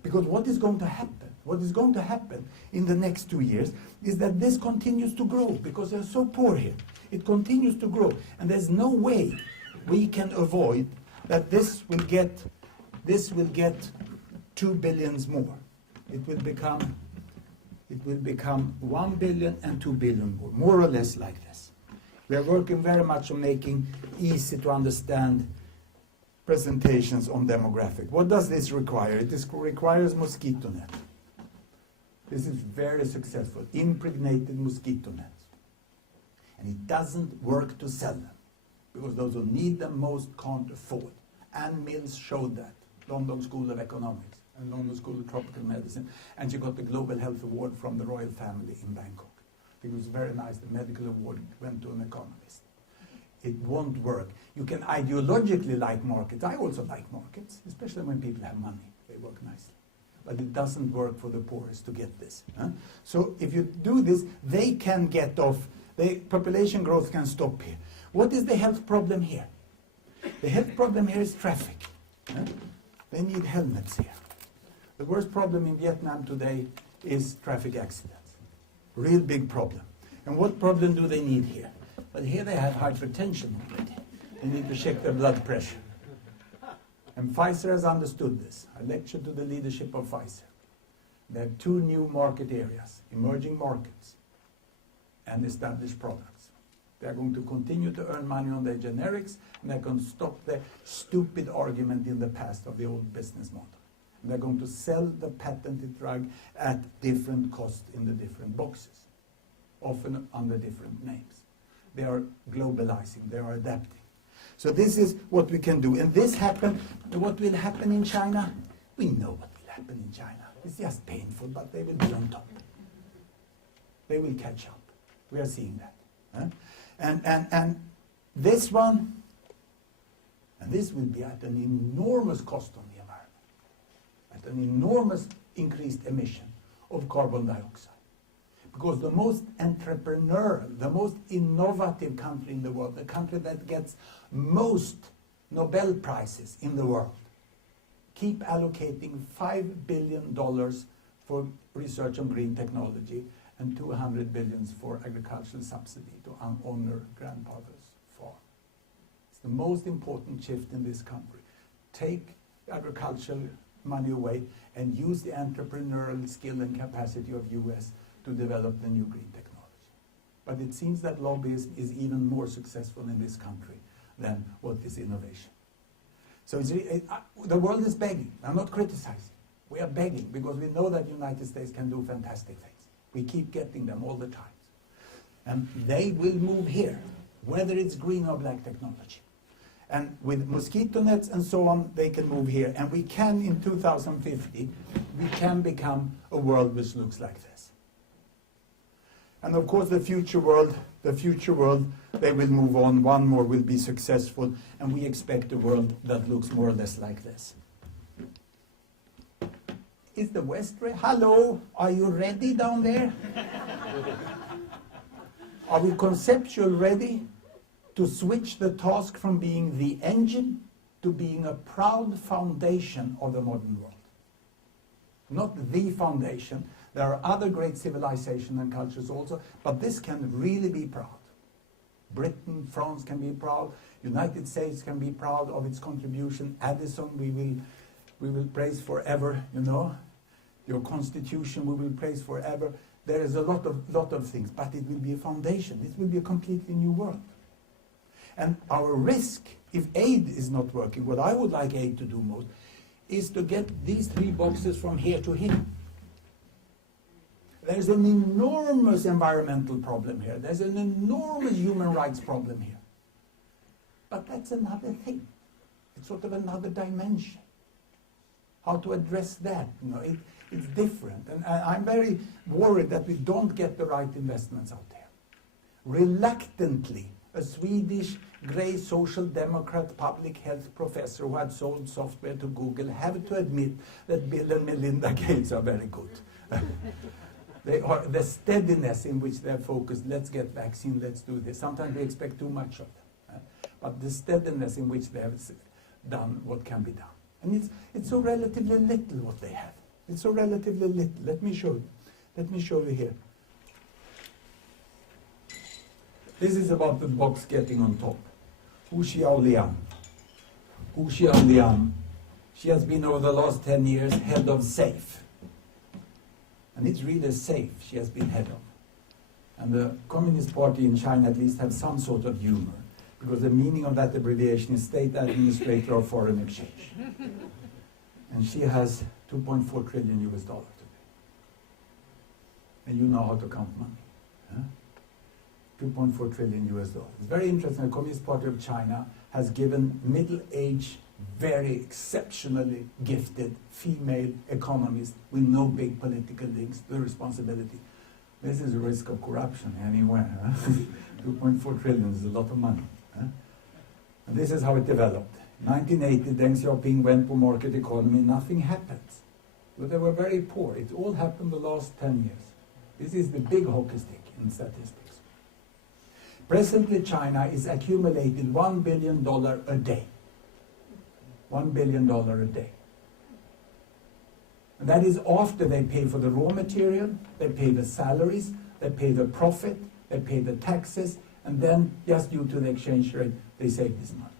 Because what is going to happen? What is going to happen in the next 2 years is that this continues to grow because they're so poor here. It continues to grow. And there's no way we can avoid that this will get 2 billion more. It will become 1 billion and 2 billion more or less like this. We are working very much on making easy to understand presentations on demographic. What does this require? It requires mosquito net. This is very successful, impregnated mosquito nets. And it doesn't work to sell them, because those who need them most can't afford. Anne Mills showed that, London School of Economics and London School of Tropical Medicine, and she got the Global Health Award from the royal family in Bangkok. It was very nice. The medical award went to an economist. It won't work. You can ideologically like markets. I also like markets, especially when people have money. They work nicely. But it doesn't work for the poorest to get this. So if you do this, they can get off. The population growth can stop here. What is the health problem here? The health problem here is traffic. They need helmets here. The worst problem in Vietnam today is traffic accidents. Real big problem. And what problem do they need here? But here they have hypertension already. They need to check their blood pressure. And Pfizer has understood this. I lectured to the leadership of Pfizer. They have 2 new market areas, emerging markets and established products. They are going to continue to earn money on their generics, and they're going to stop the stupid argument in the past of the old business model. And they're going to sell the patented drug at different costs in the different boxes, often under different names. They are globalizing, they are adapting. So this is what we can do. And this happened, what will happen in China? We know what will happen in China. It's just painful, but they will be on top. They will catch up. We are seeing that. And this one, and this will be at an enormous cost on the environment, at an enormous increased emission of carbon dioxide. Because the most entrepreneurial, the most innovative country in the world, the country that gets most Nobel Prizes in the world, keep allocating $5 billion for research on green technology and 200 billion for agricultural subsidy to honor grandfather's farm. It's the most important shift in this country. Take agricultural money away and use the entrepreneurial skill and capacity of US to develop the new green technology. But it seems that lobbyism is even more successful in this country than what is innovation. So the world is begging. I'm not criticizing. We are begging because we know that the United States can do fantastic things. We keep getting them all the time. And they will move here, whether it's green or black technology. And with mosquito nets and so on, they can move here. And we can, in 2050, we can become a world which looks like this. And of course, the future world, they will move on. One more will be successful. And we expect a world that looks more or less like this. Is the West ready? Hello, are you ready down there? Are we conceptually ready to switch the task from being the engine to being a proud foundation of the modern world? Not the foundation. There are other great civilizations and cultures also, but this can really be proud. Britain, France can be proud. United States can be proud of its contribution. Addison, we will praise forever, you know. Your constitution we will praise forever. There is a lot of things, but it will be a foundation. It will be a completely new world. And our risk, if aid is not working, what I would like aid to do most, is to get these 3 boxes from here to here. There's an enormous environmental problem here. There's an enormous human rights problem here. But that's another thing. It's sort of another dimension. How to address that, you know, it's different. And I'm very worried that we don't get the right investments out there. Reluctantly, a Swedish grey social democrat public health professor who had sold software to Google have to admit that Bill and Melinda Gates are very good. They are the steadiness in which they're focused. Let's get vaccine, let's do this. Sometimes we expect too much of them. But the steadiness in which they have done what can be done. And it's so relatively little what they have. It's so relatively little. Let me show you. Let me show you here. This is about the box getting on top. Hu Xiaoliang. Hu Xiaoliang. She has been over the last 10 years head of SAFE. And it's really SAFE she has been head of. And the Communist Party in China at least have some sort of humor, because the meaning of that abbreviation is State Administrator of Foreign Exchange. And she has $2.4 trillion today. And you know how to count money. Huh? $2.4 trillion. It's very interesting. The Communist Party of China has given middle-aged, very exceptionally gifted female economists with no big political links the responsibility. This is a risk of corruption anywhere. Huh? 2.4 trillion is a lot of money. Huh? And this is how it developed. 1980, Deng Xiaoping went for market economy, nothing happened. But they were very poor. It all happened the last 10 years. This is the big hockey stick in statistics. Presently, China is accumulating $1 billion a day. $1 billion a day. And that is after they pay for the raw material, they pay the salaries, they pay the profit, they pay the taxes, and then just due to the exchange rate, they save this money.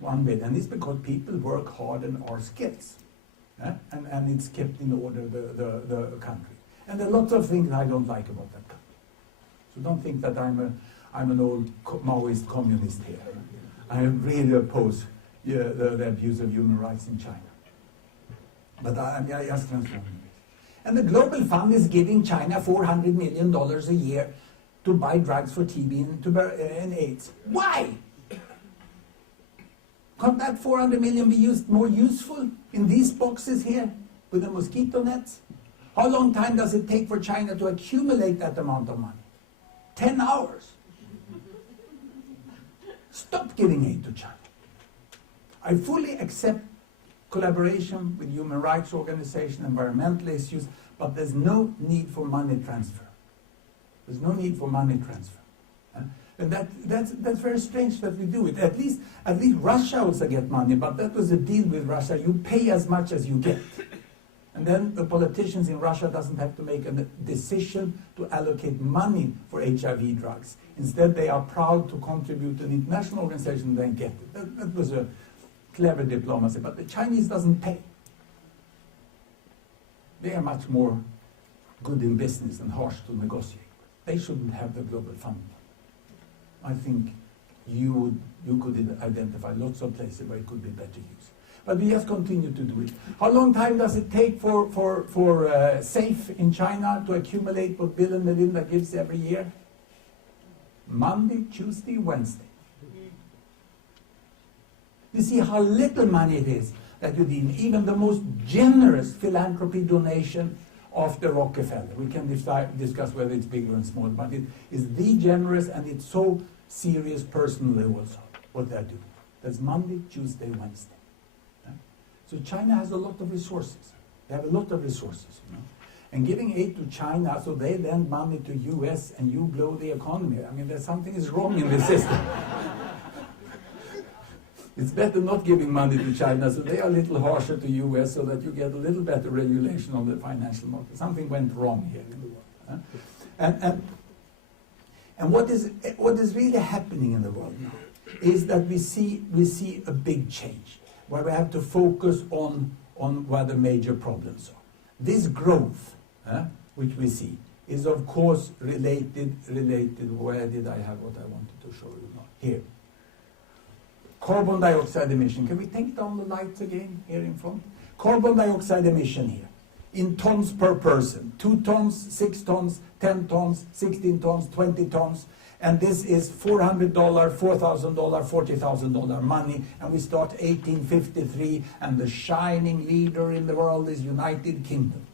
1 billion. And it's because people work hard and are skills. And it's kept in order, the country. And there are lots of things I don't like about that country. So don't think that I'm an old Maoist communist here. I really oppose the abuse of human rights in China. But I just transform it. And the Global Fund is giving China $400 million a year to buy drugs for TB and AIDS. Why? Can't that 400 million be used more useful in these boxes here with the mosquito nets? How long time does it take for China to accumulate that amount of money? 10 hours. Stop giving aid to China. I fully accept collaboration with human rights organizations, environmental issues, but there's no need for money transfer. There's no need for money transfer. And that's very strange that we do it. At least Russia also get money, but that was a deal with Russia. You pay as much as you get. And then the politicians in Russia doesn't have to make a decision to allocate money for HIV drugs. Instead, they are proud to contribute to an international organization and then get it. That was a clever diplomacy, but the Chinese doesn't pay. They are much more good in business and harsh to negotiate. They shouldn't have the global fund. I think you could identify lots of places where it could be better used. But we just continue to do it. How long time does it take for SAFE in China to accumulate what Bill and Melinda gives every year? Monday, Tuesday, Wednesday. You see how little money it is that you need. Even the most generous philanthropy donation of the Rockefeller. We can discuss whether it's bigger and small, but it is the generous, and it's so serious personally also, what they're doing. That's Monday, Tuesday, Wednesday. So China has a lot of resources. They have a lot of resources, you know. and giving aid to China so they lend money to US and you blow the economy. I mean, there's something is wrong in the system. It's better not giving money to China so they are a little harsher to US so that you get a little better regulation on the financial market. Something went wrong here in the world. And what is really happening in the world now is that we see a big change where we have to focus on where the major problems are. This growth, which we see, is of course related. Where did I have what I wanted to show you now? Here. Carbon dioxide emission. Can we take down the lights again here in front? Carbon dioxide emission here in tons per person. 2 tons, 6 tons, 10 tons, 16 tons, 20 tons. And this is $400, $4,000, $40,000 money. And we start 1853, and the shining leader in the world is United Kingdom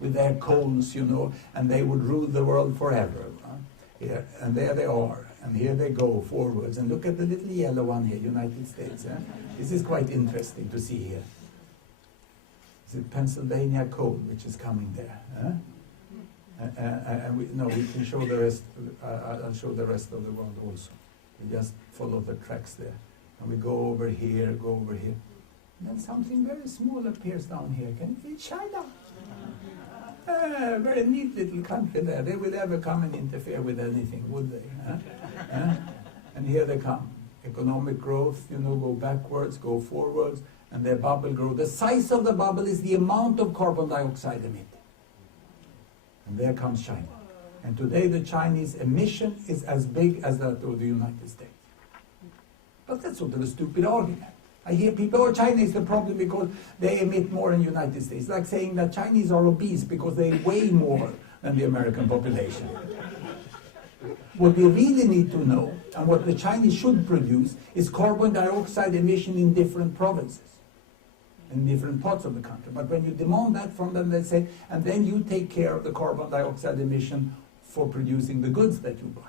with their coals, you know, and they would rule the world forever. Here, and there they are. And here they go forwards. And look at the little yellow one here, United States. This is quite interesting to see here. It's the Pennsylvania coal which is coming there. And we can show the rest. I'll show the rest of the world also. We just follow the tracks there. And we go over here, And then something very small appears down here. Can you see China? Very neat little country there. They will ever come and interfere with anything, would they? And here they come. Economic growth, go backwards, go forwards, and their bubble grows. The size of the bubble is the amount of carbon dioxide emitted. And there comes China. And today the Chinese emission is as big as that of the United States. But that's sort of a stupid argument. I hear people, China is the problem because they emit more in the United States. It's like saying that Chinese are obese because they weigh more than the American population. What we really need to know, and what the Chinese should produce, is carbon dioxide emission in different provinces, in different parts of the country. But when you demand that from them, they say, and then you take care of the carbon dioxide emission for producing the goods that you buy.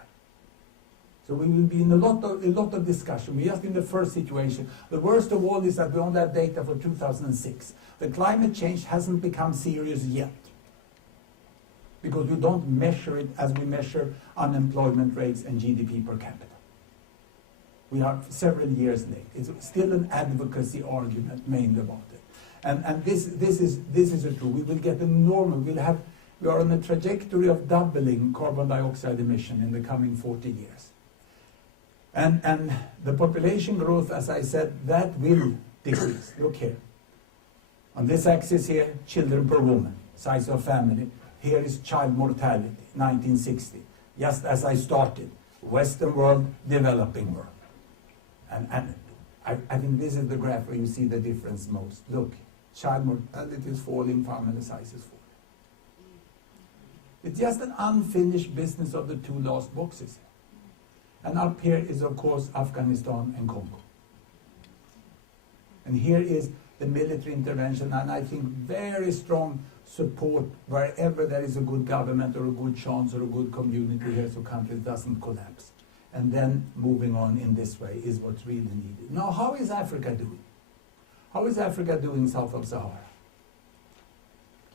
So we will be in a lot of discussion. We're just in the first situation. The worst of all is that we only have data for 2006. The climate change hasn't become serious yet, because we don't measure it as we measure unemployment rates and GDP per capita. We are several years late. It's still an advocacy argument mainly about it. And this is a true. We will get a normal. We are on a trajectory of doubling carbon dioxide emission in the coming 40 years. And the population growth, as I said, that will decrease. Look here. On this axis here, children per woman, size of family. Here is child mortality, 1960. Just as I started, Western world, developing world. And I think this is the graph where you see the difference most. Look, child mortality is falling, family size is falling. It's just an unfinished business of the 2 last boxes. And up here is, of course, Afghanistan and Congo. And here is the military intervention, and I think very strong support wherever there is a good government or a good chance or a good community here so country doesn't collapse. And then moving on in this way is what's really needed. Now, how is Africa doing? How is Africa doing south of Sahara?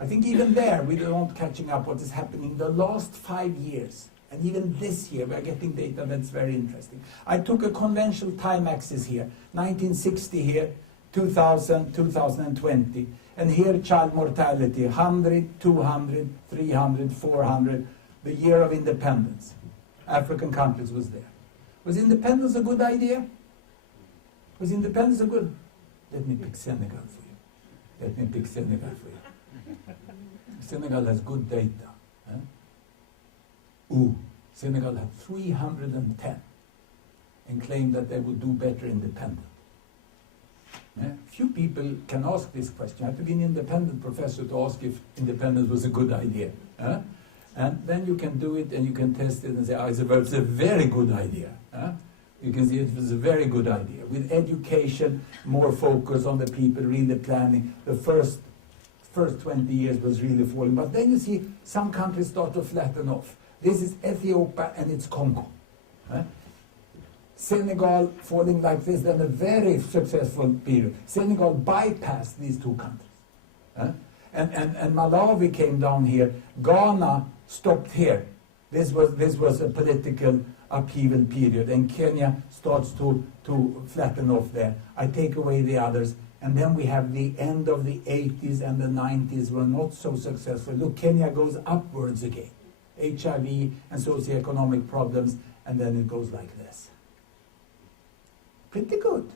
I think even there we don't catching up what is happening the last 5 years. And even this year, we are getting data that's very interesting. I took a conventional time axis here, 1960 here, 2000, 2020. And here, child mortality, 100, 200, 300, 400, the year of independence. African countries was there. Was independence a good idea? Was independence a good? Let me pick Senegal for you. Senegal has good data. Senegal had 310 and claimed that they would do better independent. Few people can ask this question. You have to be an independent professor to ask if independence was a good idea. And then you can do it and you can test it and say, it's a very good idea. You can see it was a very good idea. With education, more focus on the people, really planning. The first 20 years was really falling. But then you see some countries start to flatten off. This is Ethiopia and it's Congo. Senegal falling like this, then a very successful period. Senegal bypassed these 2 countries. and Malawi came down here. Ghana stopped here. This was a political upheaval period, and Kenya starts to flatten off there. I take away the others, and then we have the end of the 80s and the 90s were not so successful. Look, Kenya goes upwards again. HIV and socioeconomic problems, and then it goes like this. Pretty good.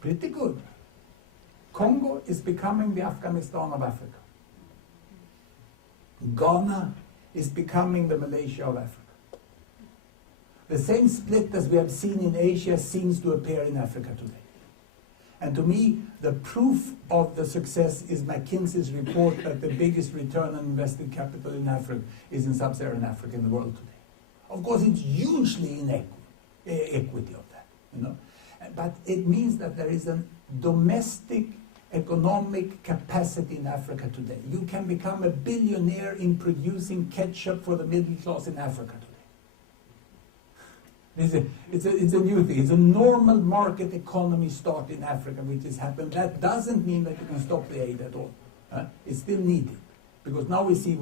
Pretty good. Congo is becoming the Afghanistan of Africa. Ghana is becoming the Malaysia of Africa. The same split as we have seen in Asia seems to appear in Africa today. And to me, the proof of the success is McKinsey's report that the biggest return on invested capital in Africa is in sub-Saharan Africa in the world today. Of course, it's hugely inequity of that, you know. But it means that there is a domestic economic capacity in Africa today. You can become a billionaire in producing ketchup for the middle class in Africa today. It's a new thing. It's a normal market economy start in Africa, which has happened. That doesn't mean that you can stop the aid at all. It's still needed. Because now we see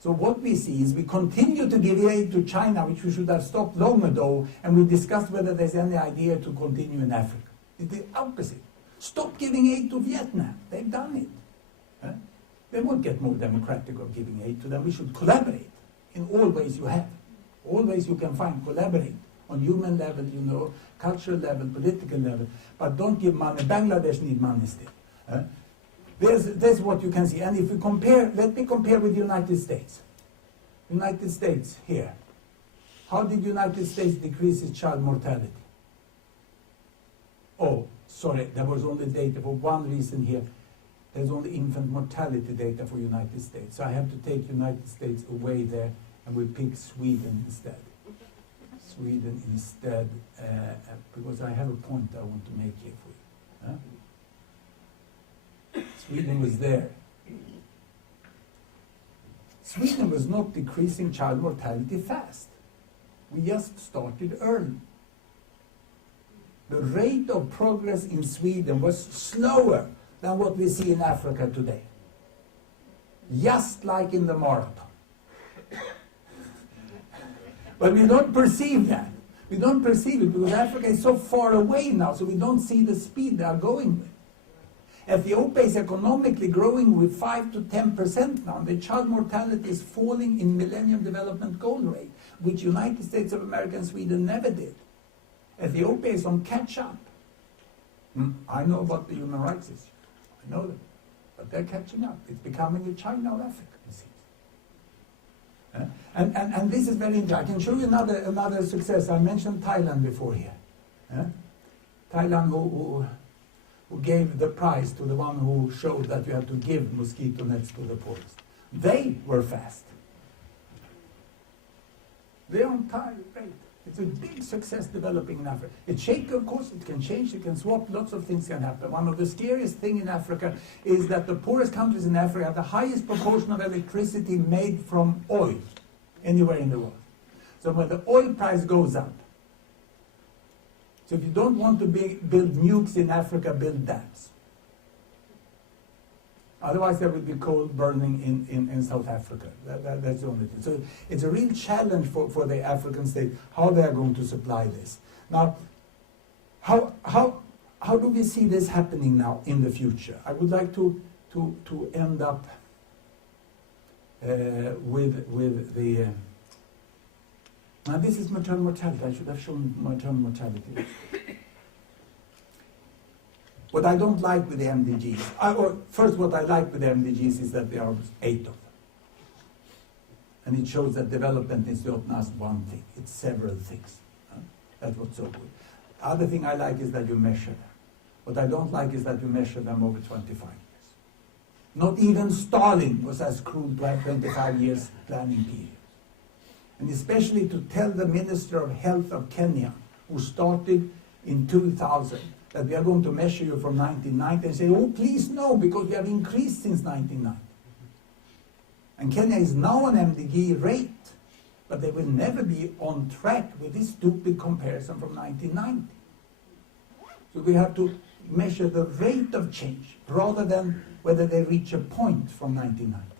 so what we see is we continue to give aid to China, which we should have stopped long ago, and we discussed whether there's any idea to continue in Africa. It's the opposite. Stop giving aid to Vietnam. They've done it. They won't get more democratic of giving aid to them. We should collaborate in all ways you have. All ways you can find, collaborate on human level, you know, cultural level, political level, but don't give money. Bangladesh need money still. There's what you can see. And if we compare, let me compare with the United States. United States here. How did the United States decrease its child mortality? Oh, sorry, there was only data for one reason here. There's only infant mortality data for United States. So I have to take United States away there, and we pick Sweden instead. Sweden instead, because I have a point I want to make here for you. Sweden was there. Sweden was not decreasing child mortality fast. We just started early. The rate of progress in Sweden was slower than what we see in Africa today. Just like in the marathon. But we don't perceive that. We don't perceive it because Africa is so far away now, so we don't see the speed they are going with. Ethiopia is economically growing with 5 to 10% now. The child mortality is falling in Millennium Development Goal rate, which United States of America and Sweden never did. Ethiopia is on catch-up. I know about the human rights issue. I know that. But they're catching up. It's becoming the China of Africa, it seems. And this is very interesting. I can show you another success. I mentioned Thailand before here. Thailand who gave the prize to the one who showed that you have to give mosquito nets to the poorest. They were fast. They're on time, right? It's a big success developing in Africa. It's shaky, of course, it can change, it can swap, lots of things can happen. One of the scariest things in Africa is that the poorest countries in Africa have the highest proportion of electricity made from oil anywhere in the world. So when the oil price goes up, so if you don't want to build nukes in Africa, build dams. Otherwise there will be coal burning in South Africa. That's the only thing. So it's a real challenge for the African state, how they are going to supply this. Now, how do we see this happening now in the future? I would like to end up with the... now this is maternal mortality. I should have shown maternal mortality. What I don't like with the MDGs, first what I like with the MDGs is that there are 8 of them. And it shows that development is not just one thing, it's several things. That's what's so good. The other thing I like is that you measure them. What I don't like is that you measure them over 25 years. Not even Stalin was as cruel to have 25 years planning period. And especially to tell the Minister of Health of Kenya, who started in 2000, that we are going to measure you from 1990 and say, oh, please no, because we have increased since 1990. And Kenya is now on MDG rate, but they will never be on track with this stupid comparison from 1990. So we have to measure the rate of change rather than whether they reach a point from 1990.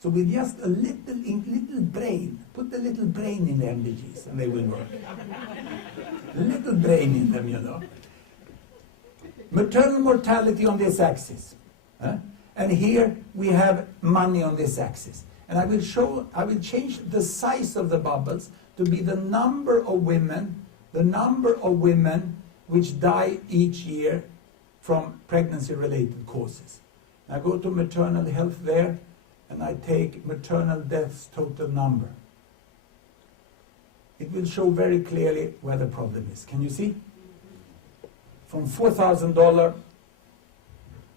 So with just a little brain, put a little brain in the MDGs and they will work. A little brain in them, you know. Maternal mortality on this axis. And here we have money on this axis. And I will change the size of the bubbles to be the number of women which die each year from pregnancy-related causes. I go to maternal health there, and I take maternal deaths total number. It will show very clearly where the problem is. Can you see? From $4,000,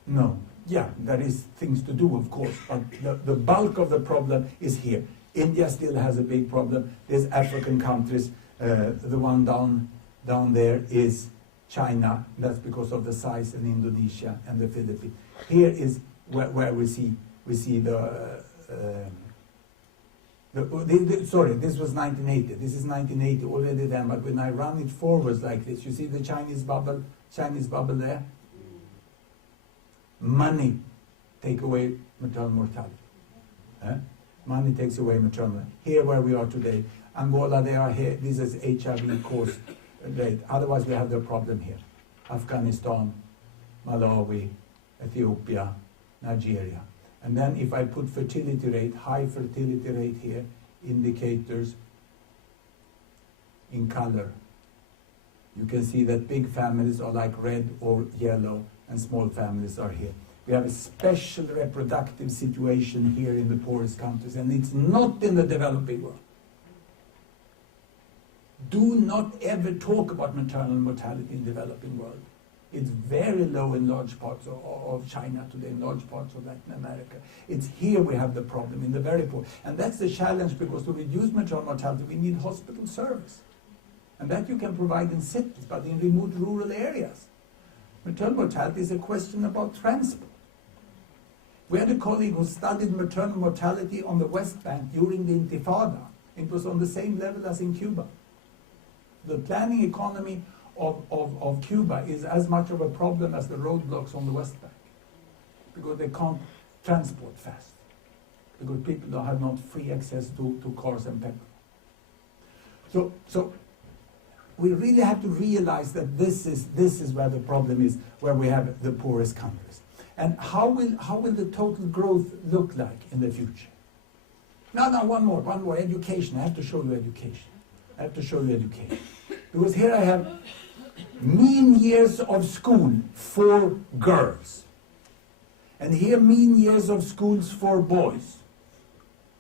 no. Yeah, there is things to do, of course, but the bulk of the problem is here. India still has a big problem. There's African countries. The one down there is China. That's because of the size, and Indonesia and the Philippines. Here is where we see sorry, this was 1980. This is 1980 already then, but when I run it forwards like this, you see the Chinese bubble there? Money take away maternal mortality. Money takes away maternal. Here where we are today, Angola, they are here. This is HIV caused rate. Otherwise we have the problem here. Afghanistan, Malawi, Ethiopia, Nigeria. And then if I put fertility rate, high fertility rate here, indicators in color, you can see that big families are like red or yellow, and small families are here. We have a special reproductive situation here in the poorest countries, and it's not in the developing world. Do not ever talk about maternal mortality in the developing world. It's very low in large parts of China today, in large parts of Latin America. It's here we have the problem, in the very poor. And that's the challenge, because to reduce maternal mortality, we need hospital service. And that you can provide in cities, but in remote rural areas. Maternal mortality is a question about transport. We had a colleague who studied maternal mortality on the West Bank during the Intifada. It was on the same level as in Cuba. The planning economy of Cuba is as much of a problem as the roadblocks on the West Bank, because they can't transport fast, because people don't have not free access to cars and petrol. So we really have to realize that this is where the problem is, where we have the poorest countries. And how will the total growth look like in the future? No, one more, education. I have to show you education. Because here I have mean years of school for girls. And here mean years of schools for boys.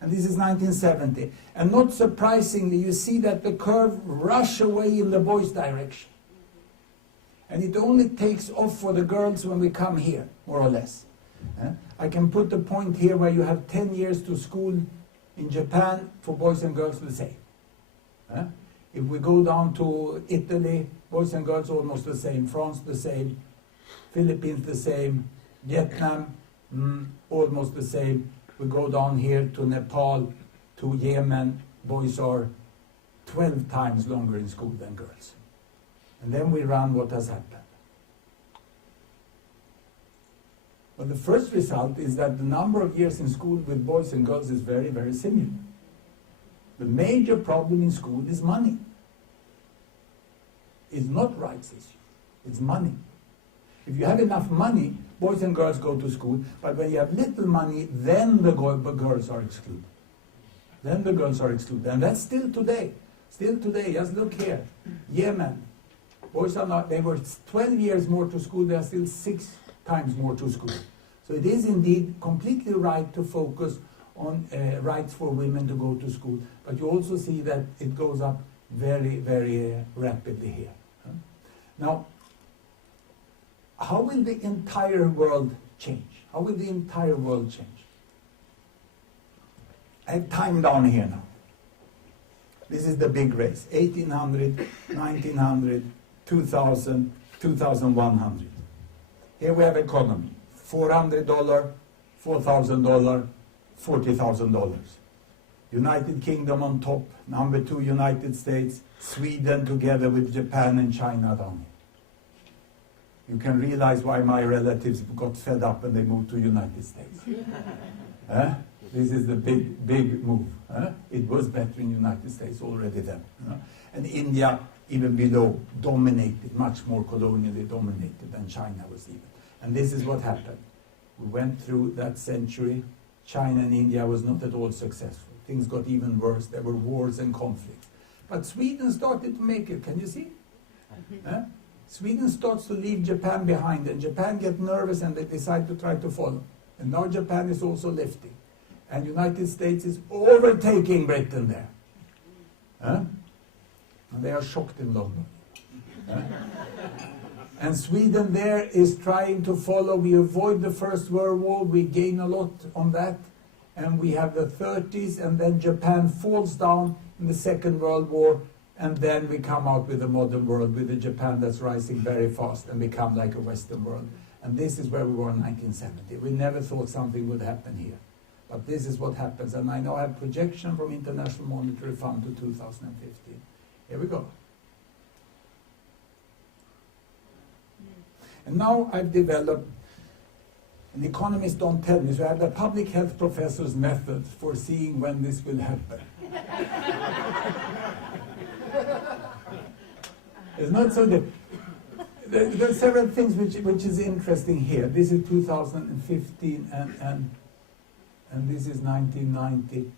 And this is 1970. And not surprisingly, you see that the curve rush away in the boys' direction. And it only takes off for the girls when we come here, more or less. I can put the point here where you have 10 years to school in Japan, for boys and girls the same. If we go down to Italy, boys and girls almost the same. France the same. Philippines the same. Vietnam, almost the same. We go down here to Nepal, to Yemen, boys are 12 times longer in school than girls. And then we run what has happened. But the first result is that the number of years in school with boys and girls is very, very similar. The major problem in school is money. It's not rights issue, it's money. If you have enough money, boys and girls go to school, but when you have little money, then the girls are excluded. Then the girls are excluded. And that's still today. Still today, just look here. Yemen, boys are not, they were 12 years more to school, they are still 6 times more to school. So it is indeed completely right to focus on rights for women to go to school, but you also see that it goes up very, very rapidly here. Now, how will the entire world change? How will the entire world change? I have time down here now. This is the big race. 1800, 1900, 2000, 2100. Here we have economy. $400, $4,000, $40,000. United Kingdom on top, number 2 United States, Sweden together with Japan and China down here. you can realize why my relatives got fed up and they moved to United States. This is the big move. It was better in United States already then. And India, even below, dominated, much more colonially dominated than China was even. And this is what happened. We went through that century. China and India was not at all successful. Things got even worse. There were wars and conflicts. But Sweden started to make it. Can you see? Sweden starts to leave Japan behind, and Japan get nervous and they decide to try to follow. And now Japan is also lifting. And United States is overtaking Britain there. And they are shocked in London. And Sweden there is trying to follow. We avoid the First World War, we gain a lot on that. And we have the 30s, and then Japan falls down in the Second World War, and then we come out with a modern world, with a Japan that's rising very fast and become like a Western world. And this is where we were in 1970. We never thought something would happen here. But this is what happens, and I now have projection from International Monetary Fund to 2015. Here we go. And now I've developed, and economists don't tell me, so I have the public health professor's method for seeing when this will happen. It's not so good. There are several things which is interesting here. This is 2015 and this is 1990.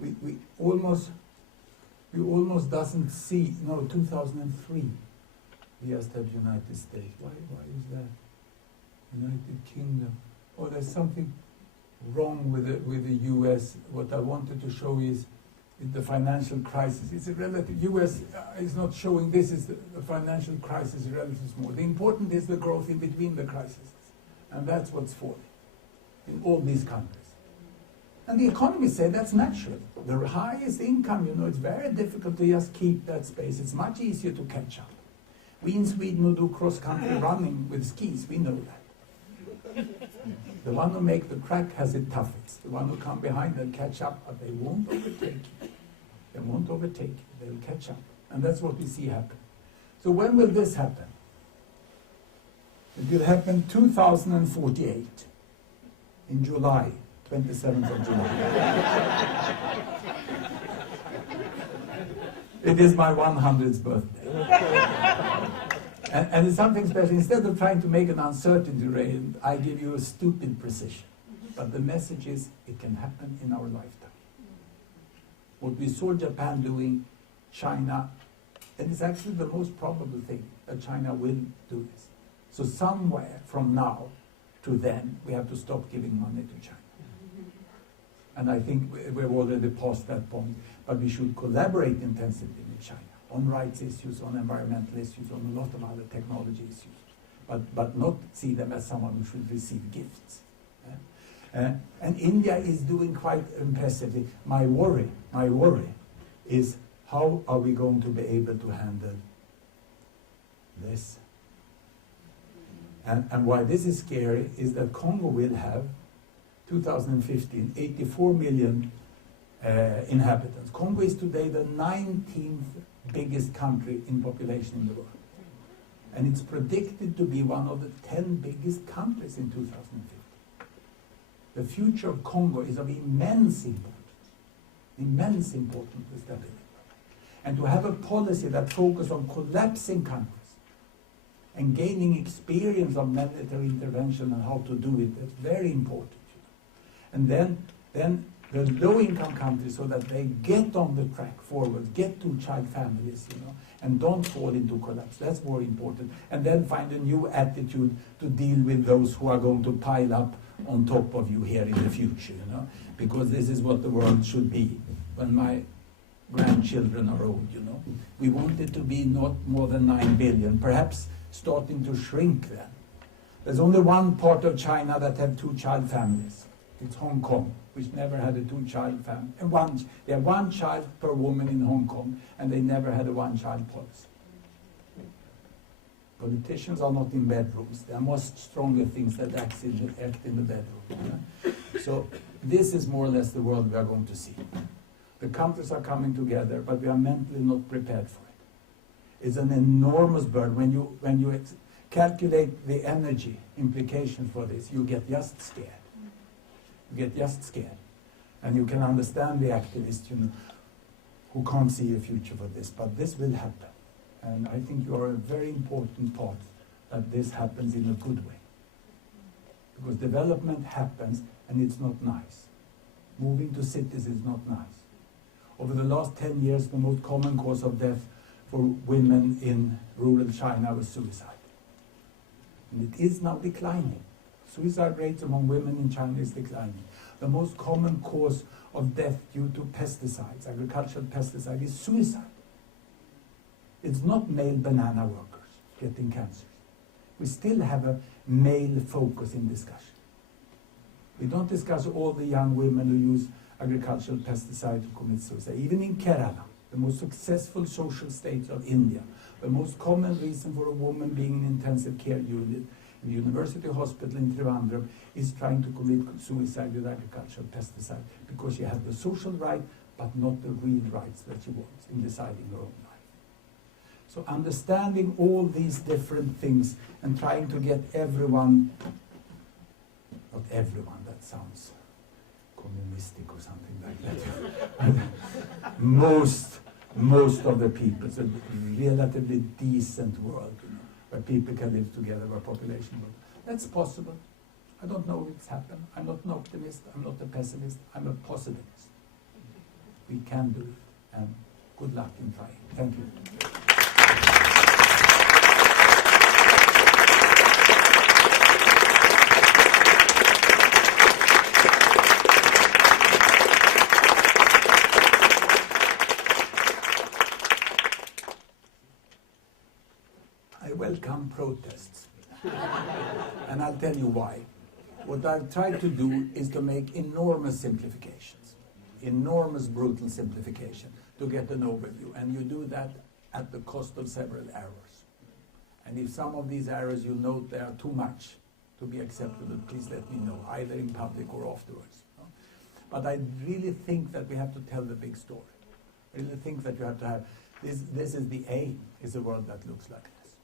We almost doesn't see, no, 2003. We just have United States. Why is that? United Kingdom. Oh, there's something wrong with the US. What I wanted to show is the financial crisis. It's a relative, US is not showing this is the financial crisis relatively small. The important is the growth in between the crises. And that's what's falling in all these countries. And the economists say that's natural. The highest income, it's very difficult to just keep that space. It's much easier to catch up. We in Sweden who do cross-country running with skis, we know that. The one who make the track has it toughest. The one who come behind and catch up, but they won't overtake you. They won't overtake you. They will catch up. And that's what we see happen. So when will this happen? It will happen 2048, in July, 27th of July. It is my 100th birthday. And it's something special. Instead of trying to make an uncertainty rate, I give you a stupid precision. But the message is, it can happen in our lifetime. What we saw Japan doing, China, and it's actually the most probable thing, that China will do this. So somewhere from now to then, we have to stop giving money to China. And I think we've already passed that point. But we should collaborate intensively with China on rights issues, on environmental issues, on a lot of other technology issues. But not see them as someone who should receive gifts. And India is doing quite impressively. My worry is, how are we going to be able to handle this? And why this is scary is that Congo will have, 2015, 84 million inhabitants. Congo is today the 19th biggest country in population in the world. And it's predicted to be one of the 10 biggest countries in 2050. The future of Congo is of immense importance to stability. And to have a policy that focuses on collapsing countries and gaining experience of military intervention and how to do it, that's very important. And then the low-income countries, so that they get on the track forward, get two-child families, and don't fall into collapse. That's more important. And then find a new attitude to deal with those who are going to pile up on top of you here in the future, because this is what the world should be when my grandchildren are old, We want it to be not more than 9 billion, perhaps starting to shrink then. There's only one part of China that have two-child families. It's Hong Kong, which never had a two-child family. And they have one child per woman in Hong Kong, and they never had a one-child policy. Politicians are not in bedrooms. There are much stronger things that act in the bedroom. So this is more or less the world we are going to see. The countries are coming together, but we are mentally not prepared for it. It's an enormous burden. calculate the energy implications for this, you get just scared. You get just scared. And you can understand the activists, who can't see a future for this, but this will happen. And I think you are a very important part that this happens in a good way. Because development happens and it's not nice. Moving to cities is not nice. Over the last 10 years, the most common cause of death for women in rural China was suicide. And it is now declining. Suicide rates among women in China is declining. The most common cause of death due to pesticides, agricultural pesticides, is suicide. It's not male banana workers getting cancers. We still have a male focus in discussion. We don't discuss all the young women who use agricultural pesticides to commit suicide. Even in Kerala, the most successful social state of India, the most common reason for a woman being in intensive care unit in the university hospital in Trivandrum is trying to commit suicide with agricultural pesticide because she has the social right but not the real rights that she wants in deciding her own life. So understanding all these different things and trying to get everyone, not everyone, that sounds communistic or something like that. most of the people, it's a relatively decent world, where people can live together, where population will. That's possible. I don't know if it's happened. I'm not an optimist, I'm not a pessimist, I'm a positivist. We can do it, and good luck in trying. Thank you. I welcome protests. And I'll tell you why. What I've tried to do is to make enormous simplifications, enormous brutal simplification to get an overview. And you do that at the cost of several errors. And if some of these errors you note they are too much to be acceptable, please let me know, either in public or afterwards. But I really think that we have to tell the big story. I really think that you have to have, this is the aim, is a world that looks like this.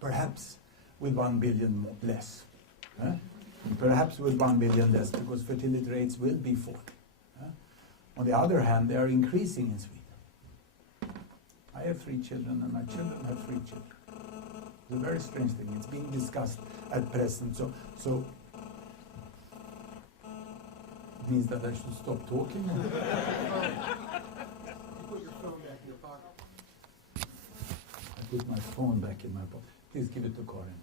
Perhaps with 1 billion less. Perhaps with 1 billion less, because fertility rates will be falling. On the other hand, they are increasing in Sweden. I have 3 children, and my children have 3 children. It's a very strange thing. It's being discussed at present. So it means that I should stop talking. You put your phone back in your pocket. I put my phone back in my pocket. Please give it to Karin.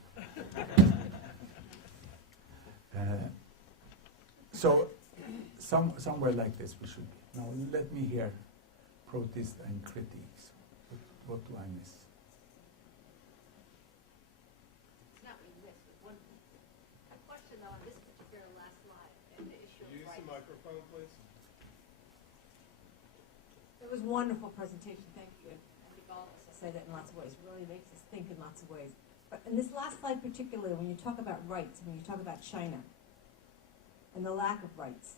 So somewhere like this we should be. Now let me hear protests and critiques. What do I miss? It's not what you missed, but a question though on this particular last slide and the issue of Use rights. the microphone, please. It was a wonderful presentation, thank you. I think all of us say that in lots of ways. It really makes us think in lots of ways. But in this last slide particularly, when you talk about rights, when you talk about China, and the lack of rights,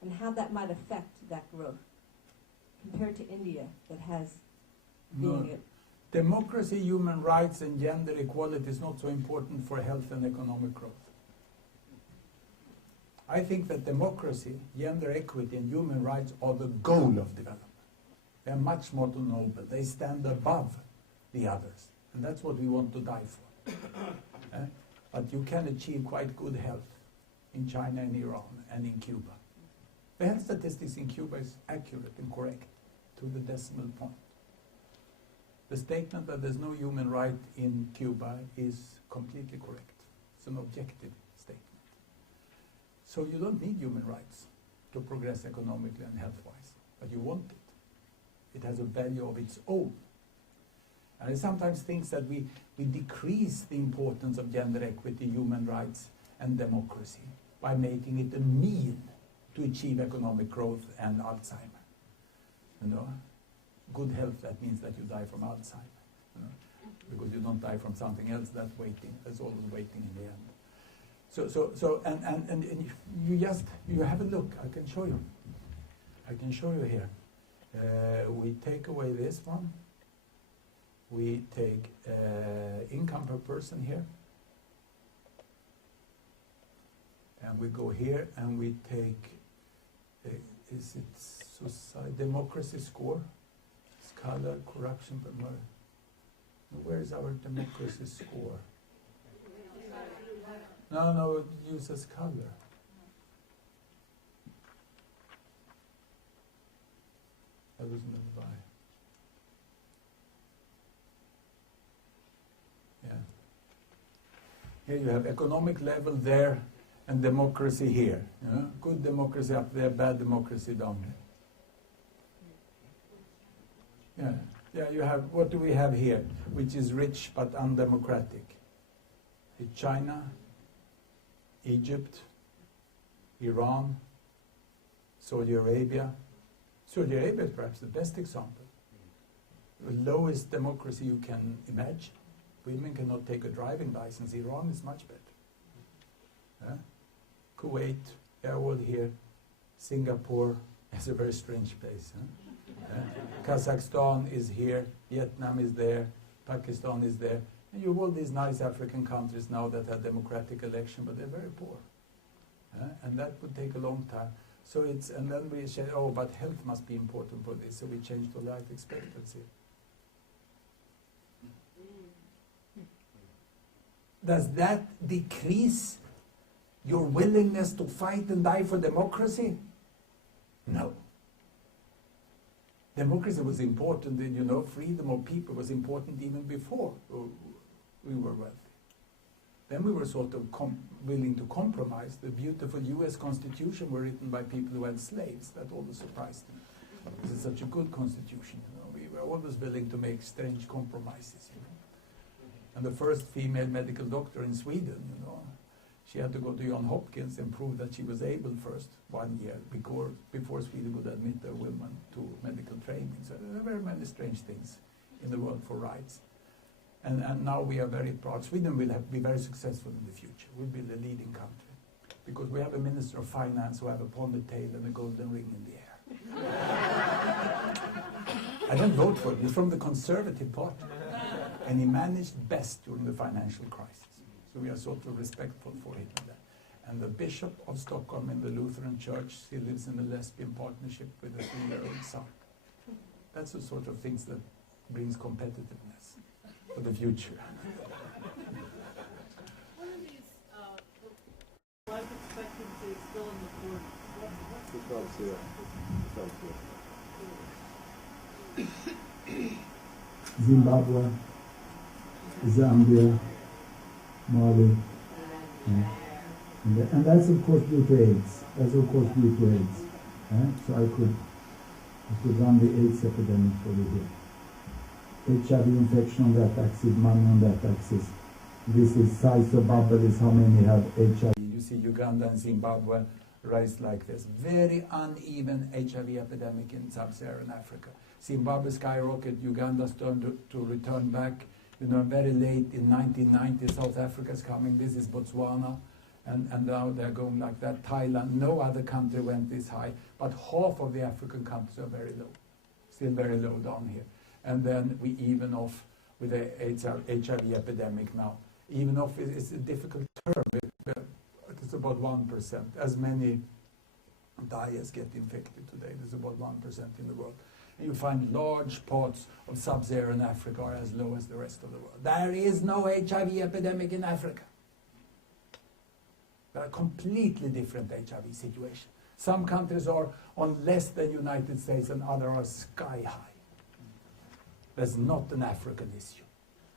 and how that might affect that growth, compared to India that has being it. Democracy, human rights, and gender equality is not so important for health and economic growth. I think that democracy, gender equity, and human rights are the goal of development. They are much more noble. They stand above the others. And that's what we want to die for. But you can achieve quite good health in China and Iran and in Cuba. The health statistics in Cuba is accurate and correct to the decimal point. The statement that there's no human right in Cuba is completely correct. It's an objective statement. So you don't need human rights to progress economically and health-wise, but you want it. It has a value of its own. And I sometimes think that we decrease the importance of gender equity, human rights, and democracy by making it a mean to achieve economic growth and Alzheimer. Good health, that means that you die from Alzheimer. Because you don't die from something else, that's waiting. That's always waiting in the end. And you have a look. I can show you. I can show you here. We take away this one. we take income per person here, and we go here and we take, is it society, democracy score, scholar, corruption, where is our democracy score? No, it uses color. That was not by. Yeah. Here you have economic level there and democracy here. Yeah? Good democracy up there, bad democracy down here. Yeah. Yeah, you have, what do we have here? Which is rich but undemocratic. It's China, Egypt, Iran, Saudi Arabia. Saudi Arabia is perhaps the best example. The lowest democracy you can imagine. Women cannot take a driving license. Iran is much better. Kuwait, all here. Singapore is a very strange place. Kazakhstan is here. Vietnam is there. Pakistan is there. And you have all these nice African countries now that have democratic election, but they're very poor. And that would take a long time. So it's, and then we say, oh, but health must be important for this, so we change to life expectancy. Does that decrease your willingness to fight and die for democracy? No. Democracy was important, and you know, freedom of people was important even before we were wealthy. Then we were sort of willing to compromise. The beautiful US Constitution were written by people who had slaves. That always surprised me. This is such a good constitution, you know. We were always willing to make strange compromises, you know. And the first female medical doctor in Sweden, you know, she had to go to Johns Hopkins and prove that she was able first 1 year before Sweden would admit a woman to medical training. So there are very many strange things in the world for rights. And now we are very proud. Sweden will be very successful in the future. We'll be the leading country. Because we have a Minister of Finance who have a ponytail and a golden ring in the air. I don't vote for him. He's from the Conservative Party. And he managed best during the financial crisis. So we are sort of respectful for him. And the Bishop of Stockholm in the Lutheran Church, he lives in a lesbian partnership with a 3-year-old son. That's the sort of things that brings competitiveness for the future. One of these, life expectancy is still in the 40s. Zimbabwe, Zambia, Mali, and that's of course due to AIDS. So I could run the AIDS epidemic for you here. HIV infection on that axis, money on that axis. This is size of bubble is how many have HIV. You see Uganda and Zimbabwe rise like this. Very uneven HIV epidemic in sub-Saharan Africa. Zimbabwe skyrocketed, Uganda started to return back. You know, very late in 1990, South Africa's coming. This is Botswana, and now they're going like that. Thailand, no other country went this high, but half of the African countries are very low, still very low down here. And then we even off with the HIV epidemic now. Even off is a difficult term. It's about 1%. As many die as get infected today. There's about 1% in the world. And you find large parts of sub-Saharan Africa are as low as the rest of the world. There is no HIV epidemic in Africa. There are completely different HIV situations. Some countries are on less than United States and others are sky high. That's not an African issue.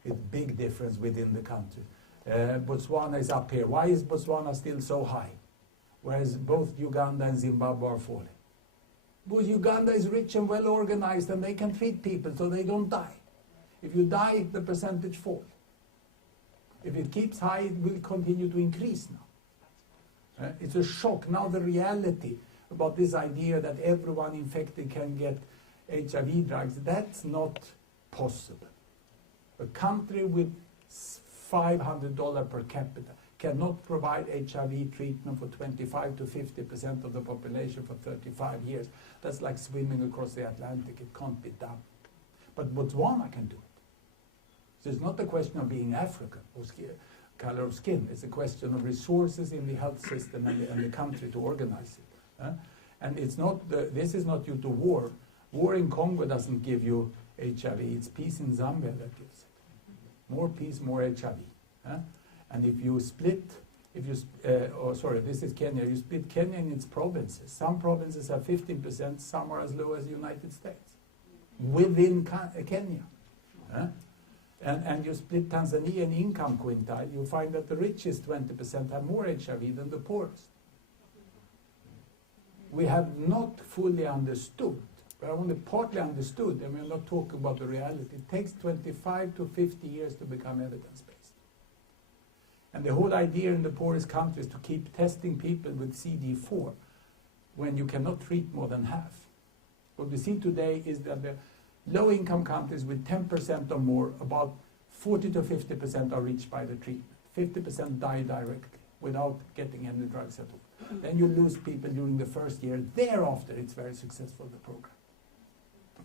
It's a big difference within the country. Botswana is up here. Why is Botswana still so high? Whereas both Uganda and Zimbabwe are falling. Because Uganda is rich and well organized and they can treat people so they don't die. If you die, the percentage falls. If it keeps high, it will continue to increase now. It's a shock. Now the reality about this idea that everyone infected can get HIV drugs, that's not possible. A country with $500 per capita cannot provide HIV treatment for 25 to 50% of the population for 35 years. That's like swimming across the Atlantic. It can't be done. But Botswana can do it. So it's not a question of being African or color of skin. It's a question of resources in the health system and the country to organize it. And it's not this is not due to war. War in Congo doesn't give you HIV. It's peace in Zambia that gives it. More peace, more HIV. And if you split, this is Kenya. You split Kenya in its provinces. Some provinces have 15%. Some are as low as the United States within Kenya. And you split Tanzania in income quintile, you find that the richest 20% have more HIV than the poorest. We have not fully understood, but only partly understood, and we're not talking about the reality. It takes 25 to 50 years to become evidence-based. And the whole idea in the poorest countries to keep testing people with CD4 when you cannot treat more than half. What we see today is that the low-income countries with 10% or more, about 40 to 50% are reached by the treatment. 50% die directly without getting any drugs at all. Then you lose people during the first year. Thereafter, it's very successful, the program.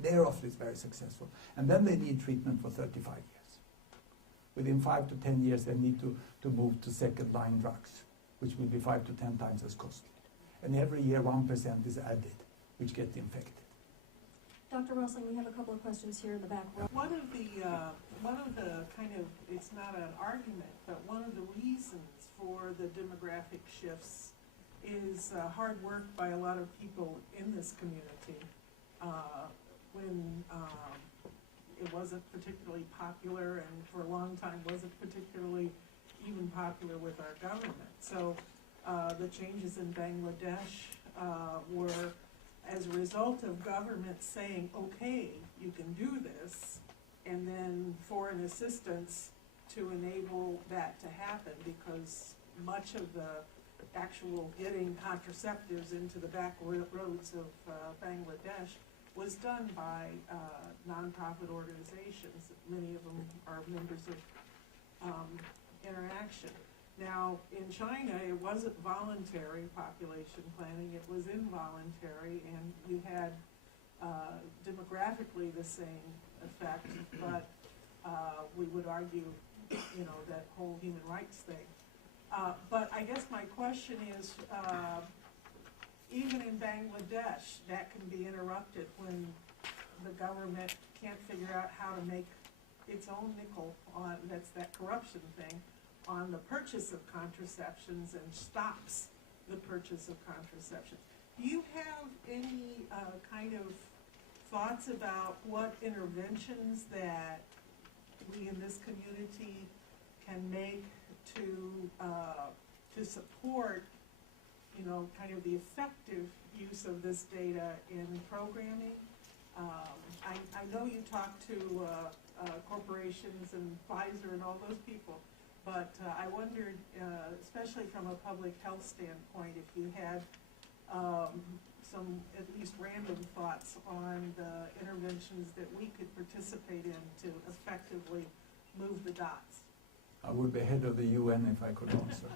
Thereafter, it's very successful. And then they need treatment for 35 years. Within 5 to 10 years, they need to move to second-line drugs, which will be 5 to 10 times as costly. And every year, 1% is added, which get infected. Dr. Rosling, we have a couple of questions here in the back row. One of the kind of, it's not an argument, but one of the reasons for the demographic shifts is hard work by a lot of people in this community. When it wasn't particularly popular, and for a long time wasn't particularly even popular with our government. So the changes in Bangladesh were as a result of government saying, okay, you can do this, and then foreign assistance to enable that to happen, because much of the actual getting contraceptives into the back roads of Bangladesh was done by nonprofit organizations. Many of them are members of Interaction. Now, in China, it wasn't voluntary population planning, it was involuntary, and you had demographically the same effect, but we would argue, you know, that whole human rights thing. But I guess my question is, even in Bangladesh, that can be interrupted when the government can't figure out how to make its own nickel on, that's that corruption thing, on the purchase of contraceptions and stops the purchase of contraception. Do you have any kind of thoughts about what interventions that we in this community can make to support, you know, kind of the effective use of this data in programming? I know you talk to corporations and Pfizer and all those people, but I wondered, especially from a public health standpoint, if you had some at least random thoughts on the interventions that we could participate in to effectively move the dots. I would be head of the UN if I could answer.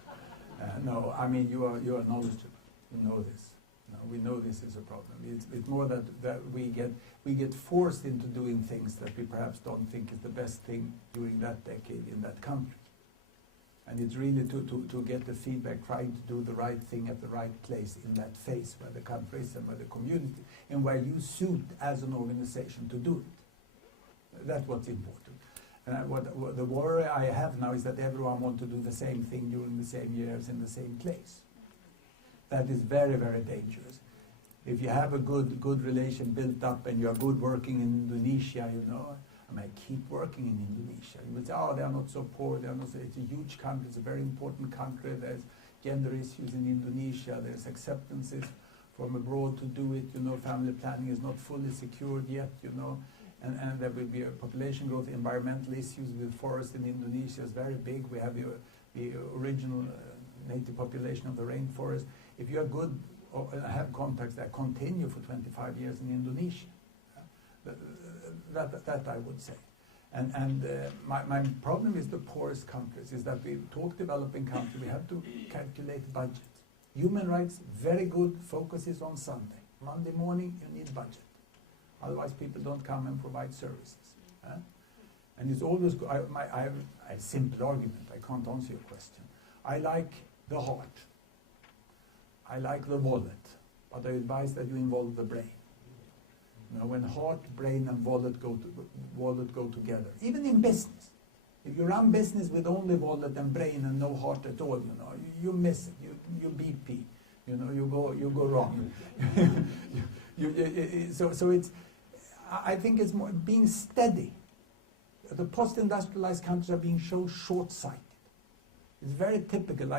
No, I mean, you are knowledgeable. You know this. No, we know this is a problem. It's more that we get forced into doing things that we perhaps don't think is the best thing during that decade in that country. And it's really to get the feedback, trying to do the right thing at the right place in that phase where the country is and where the community, and where you suit as an organization to do it. That's what's important. And what the worry I have now is that everyone wants to do the same thing during the same years in the same place. That is very, very dangerous. If you have a good relation built up and you are good working in Indonesia, you know, I might keep working in Indonesia. You would say, oh, they are not so poor, they are not so, it's a huge country, it's a very important country, there's gender issues in Indonesia, there's acceptances from abroad to do it, you know, family planning is not fully secured yet, you know, and there will be a population growth, environmental issues with forests in Indonesia is very big. We have the original native population of the rainforest. If you are good or have contacts that continue for 25 years in Indonesia, that I would say. And my problem is the poorest countries is that we talk developing countries, we have to calculate budget. Human rights, very good, focuses on Sunday. Monday morning, you need budget. Otherwise, people don't come and provide services. And it's always, I have a simple argument, I can't answer your question. I like the heart. I like the wallet, but I advise that you involve the brain. You know, when heart, brain, and wallet go together, even in business. If you run business with only wallet and brain and no heart at all, you know, you miss it. You BP. You know, you go wrong. So it's. I think it's more being steady. The post-industrialized countries are being so short-sighted. It's very typical.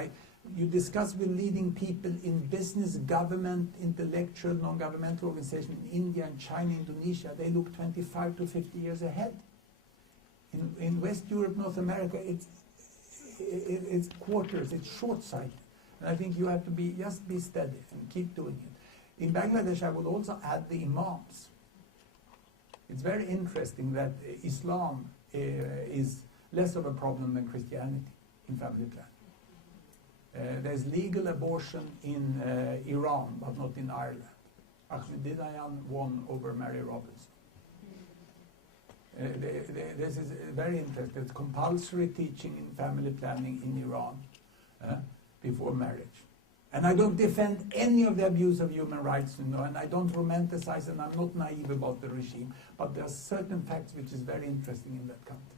You discuss with leading people in business, government, intellectual, non-governmental organizations in India and China, Indonesia. They look 25 to 50 years ahead. In West Europe, North America, it's quarters. It's short-sighted. And I think you have to just be steady and keep doing it. In Bangladesh, I would also add the imams. It's very interesting that Islam is less of a problem than Christianity in family planning. There's legal abortion in Iran, but not in Ireland. Ahmadiyyan won over Mary Robinson. This is very interesting. It's compulsory teaching in family planning in Iran before marriage. And I don't defend any of the abuse of human rights, you know, and I don't romanticize, and I'm not naive about the regime, but there are certain facts which is very interesting in that country.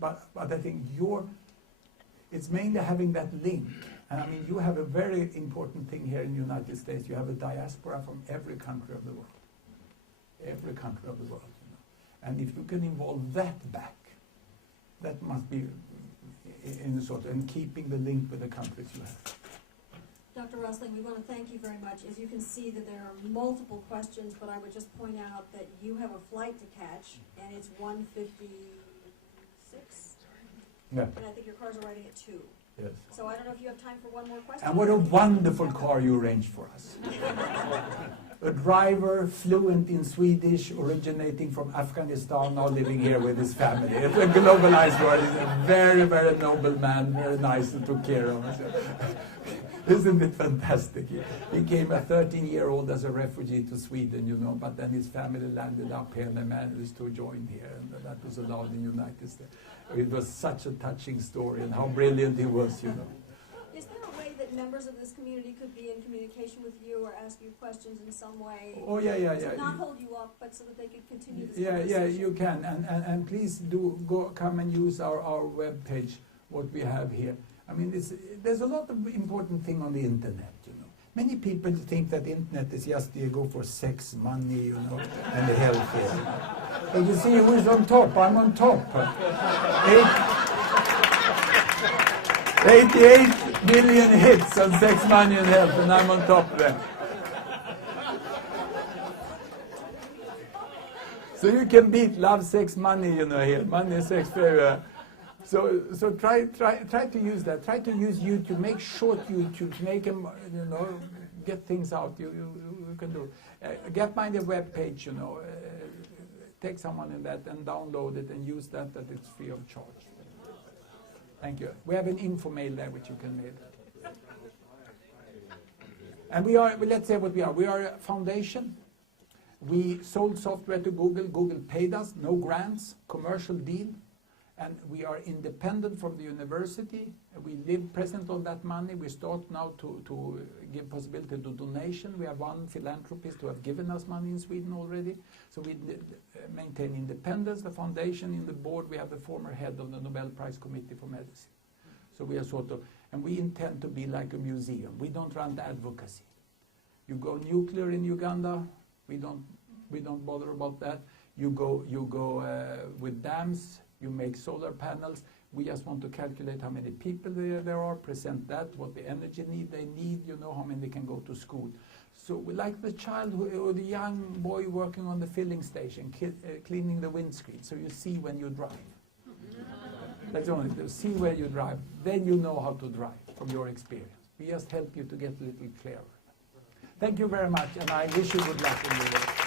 But I think it's mainly having that link. And I mean, you have a very important thing here in the United States. You have a diaspora from every country of the world. Every country of the world, you know. And if you can involve that back, that must be in a sort of, and keeping the link with the countries you have. Dr. Rosling, we want to thank you very much. As you can see that there are multiple questions, but I would just point out that you have a flight to catch, and it's 1:56. Yeah. And I think your car's arriving at 2. Yes. So I don't know if you have time for one more question. And what a wonderful car you arranged for us. A driver fluent in Swedish, originating from Afghanistan, now living here with his family. It's a globalized world. He's a very, very noble man, very nice and took care of us. Isn't it fantastic? He came a 13-year-old as a refugee to Sweden, you know, but then his family landed up here and they managed to join here, and that was allowed in the United States. It was such a touching story, and how brilliant he was, you know. Is there a way that members of this community could be in communication with you or ask you questions in some way? Oh, yeah. To not hold you up, but so that they could continue this Yeah, conversation? you can, and please do come and use our web page, what we have here. I mean, there's a lot of important thing on the internet, you know. Many people think that the internet is just you go for sex, money, you know, and health. Yeah. But you see who's on top? I'm on top. 88 million hits on sex, money, and health, and I'm on top there. So you can beat love, sex, money, you know, here. Money, sex, very. So try to use that. Try to use YouTube. Make short YouTubes. Make them, you know, get things out. You can do. Get my web page, you know. Take someone in that and download it and use that it's free of charge. Thank you. We have an info mail there which you can mail. And let's say what we are. We are a foundation. We sold software to Google. Google paid us. No grants. Commercial deal. And we are independent from the university. We live present on that money. We start now to give possibility to donation. We have one philanthropist who have given us money in Sweden already. So we maintain independence. The foundation, in the board, we have the former head of the Nobel Prize Committee for Medicine. So we are sort of, and we intend to be like a museum. We don't run the advocacy. You go nuclear in Uganda, we don't bother about that. You go with dams. You make solar panels. We just want to calculate how many people there are, present that, what the energy they need, you know, how many can go to school. So we like the child or the young boy working on the filling station, cleaning the windscreen, so you see when you drive. That's only to see where you drive. Then you know how to drive from your experience. We just help you to get a little clearer. Thank you very much, and I wish you good luck in your work.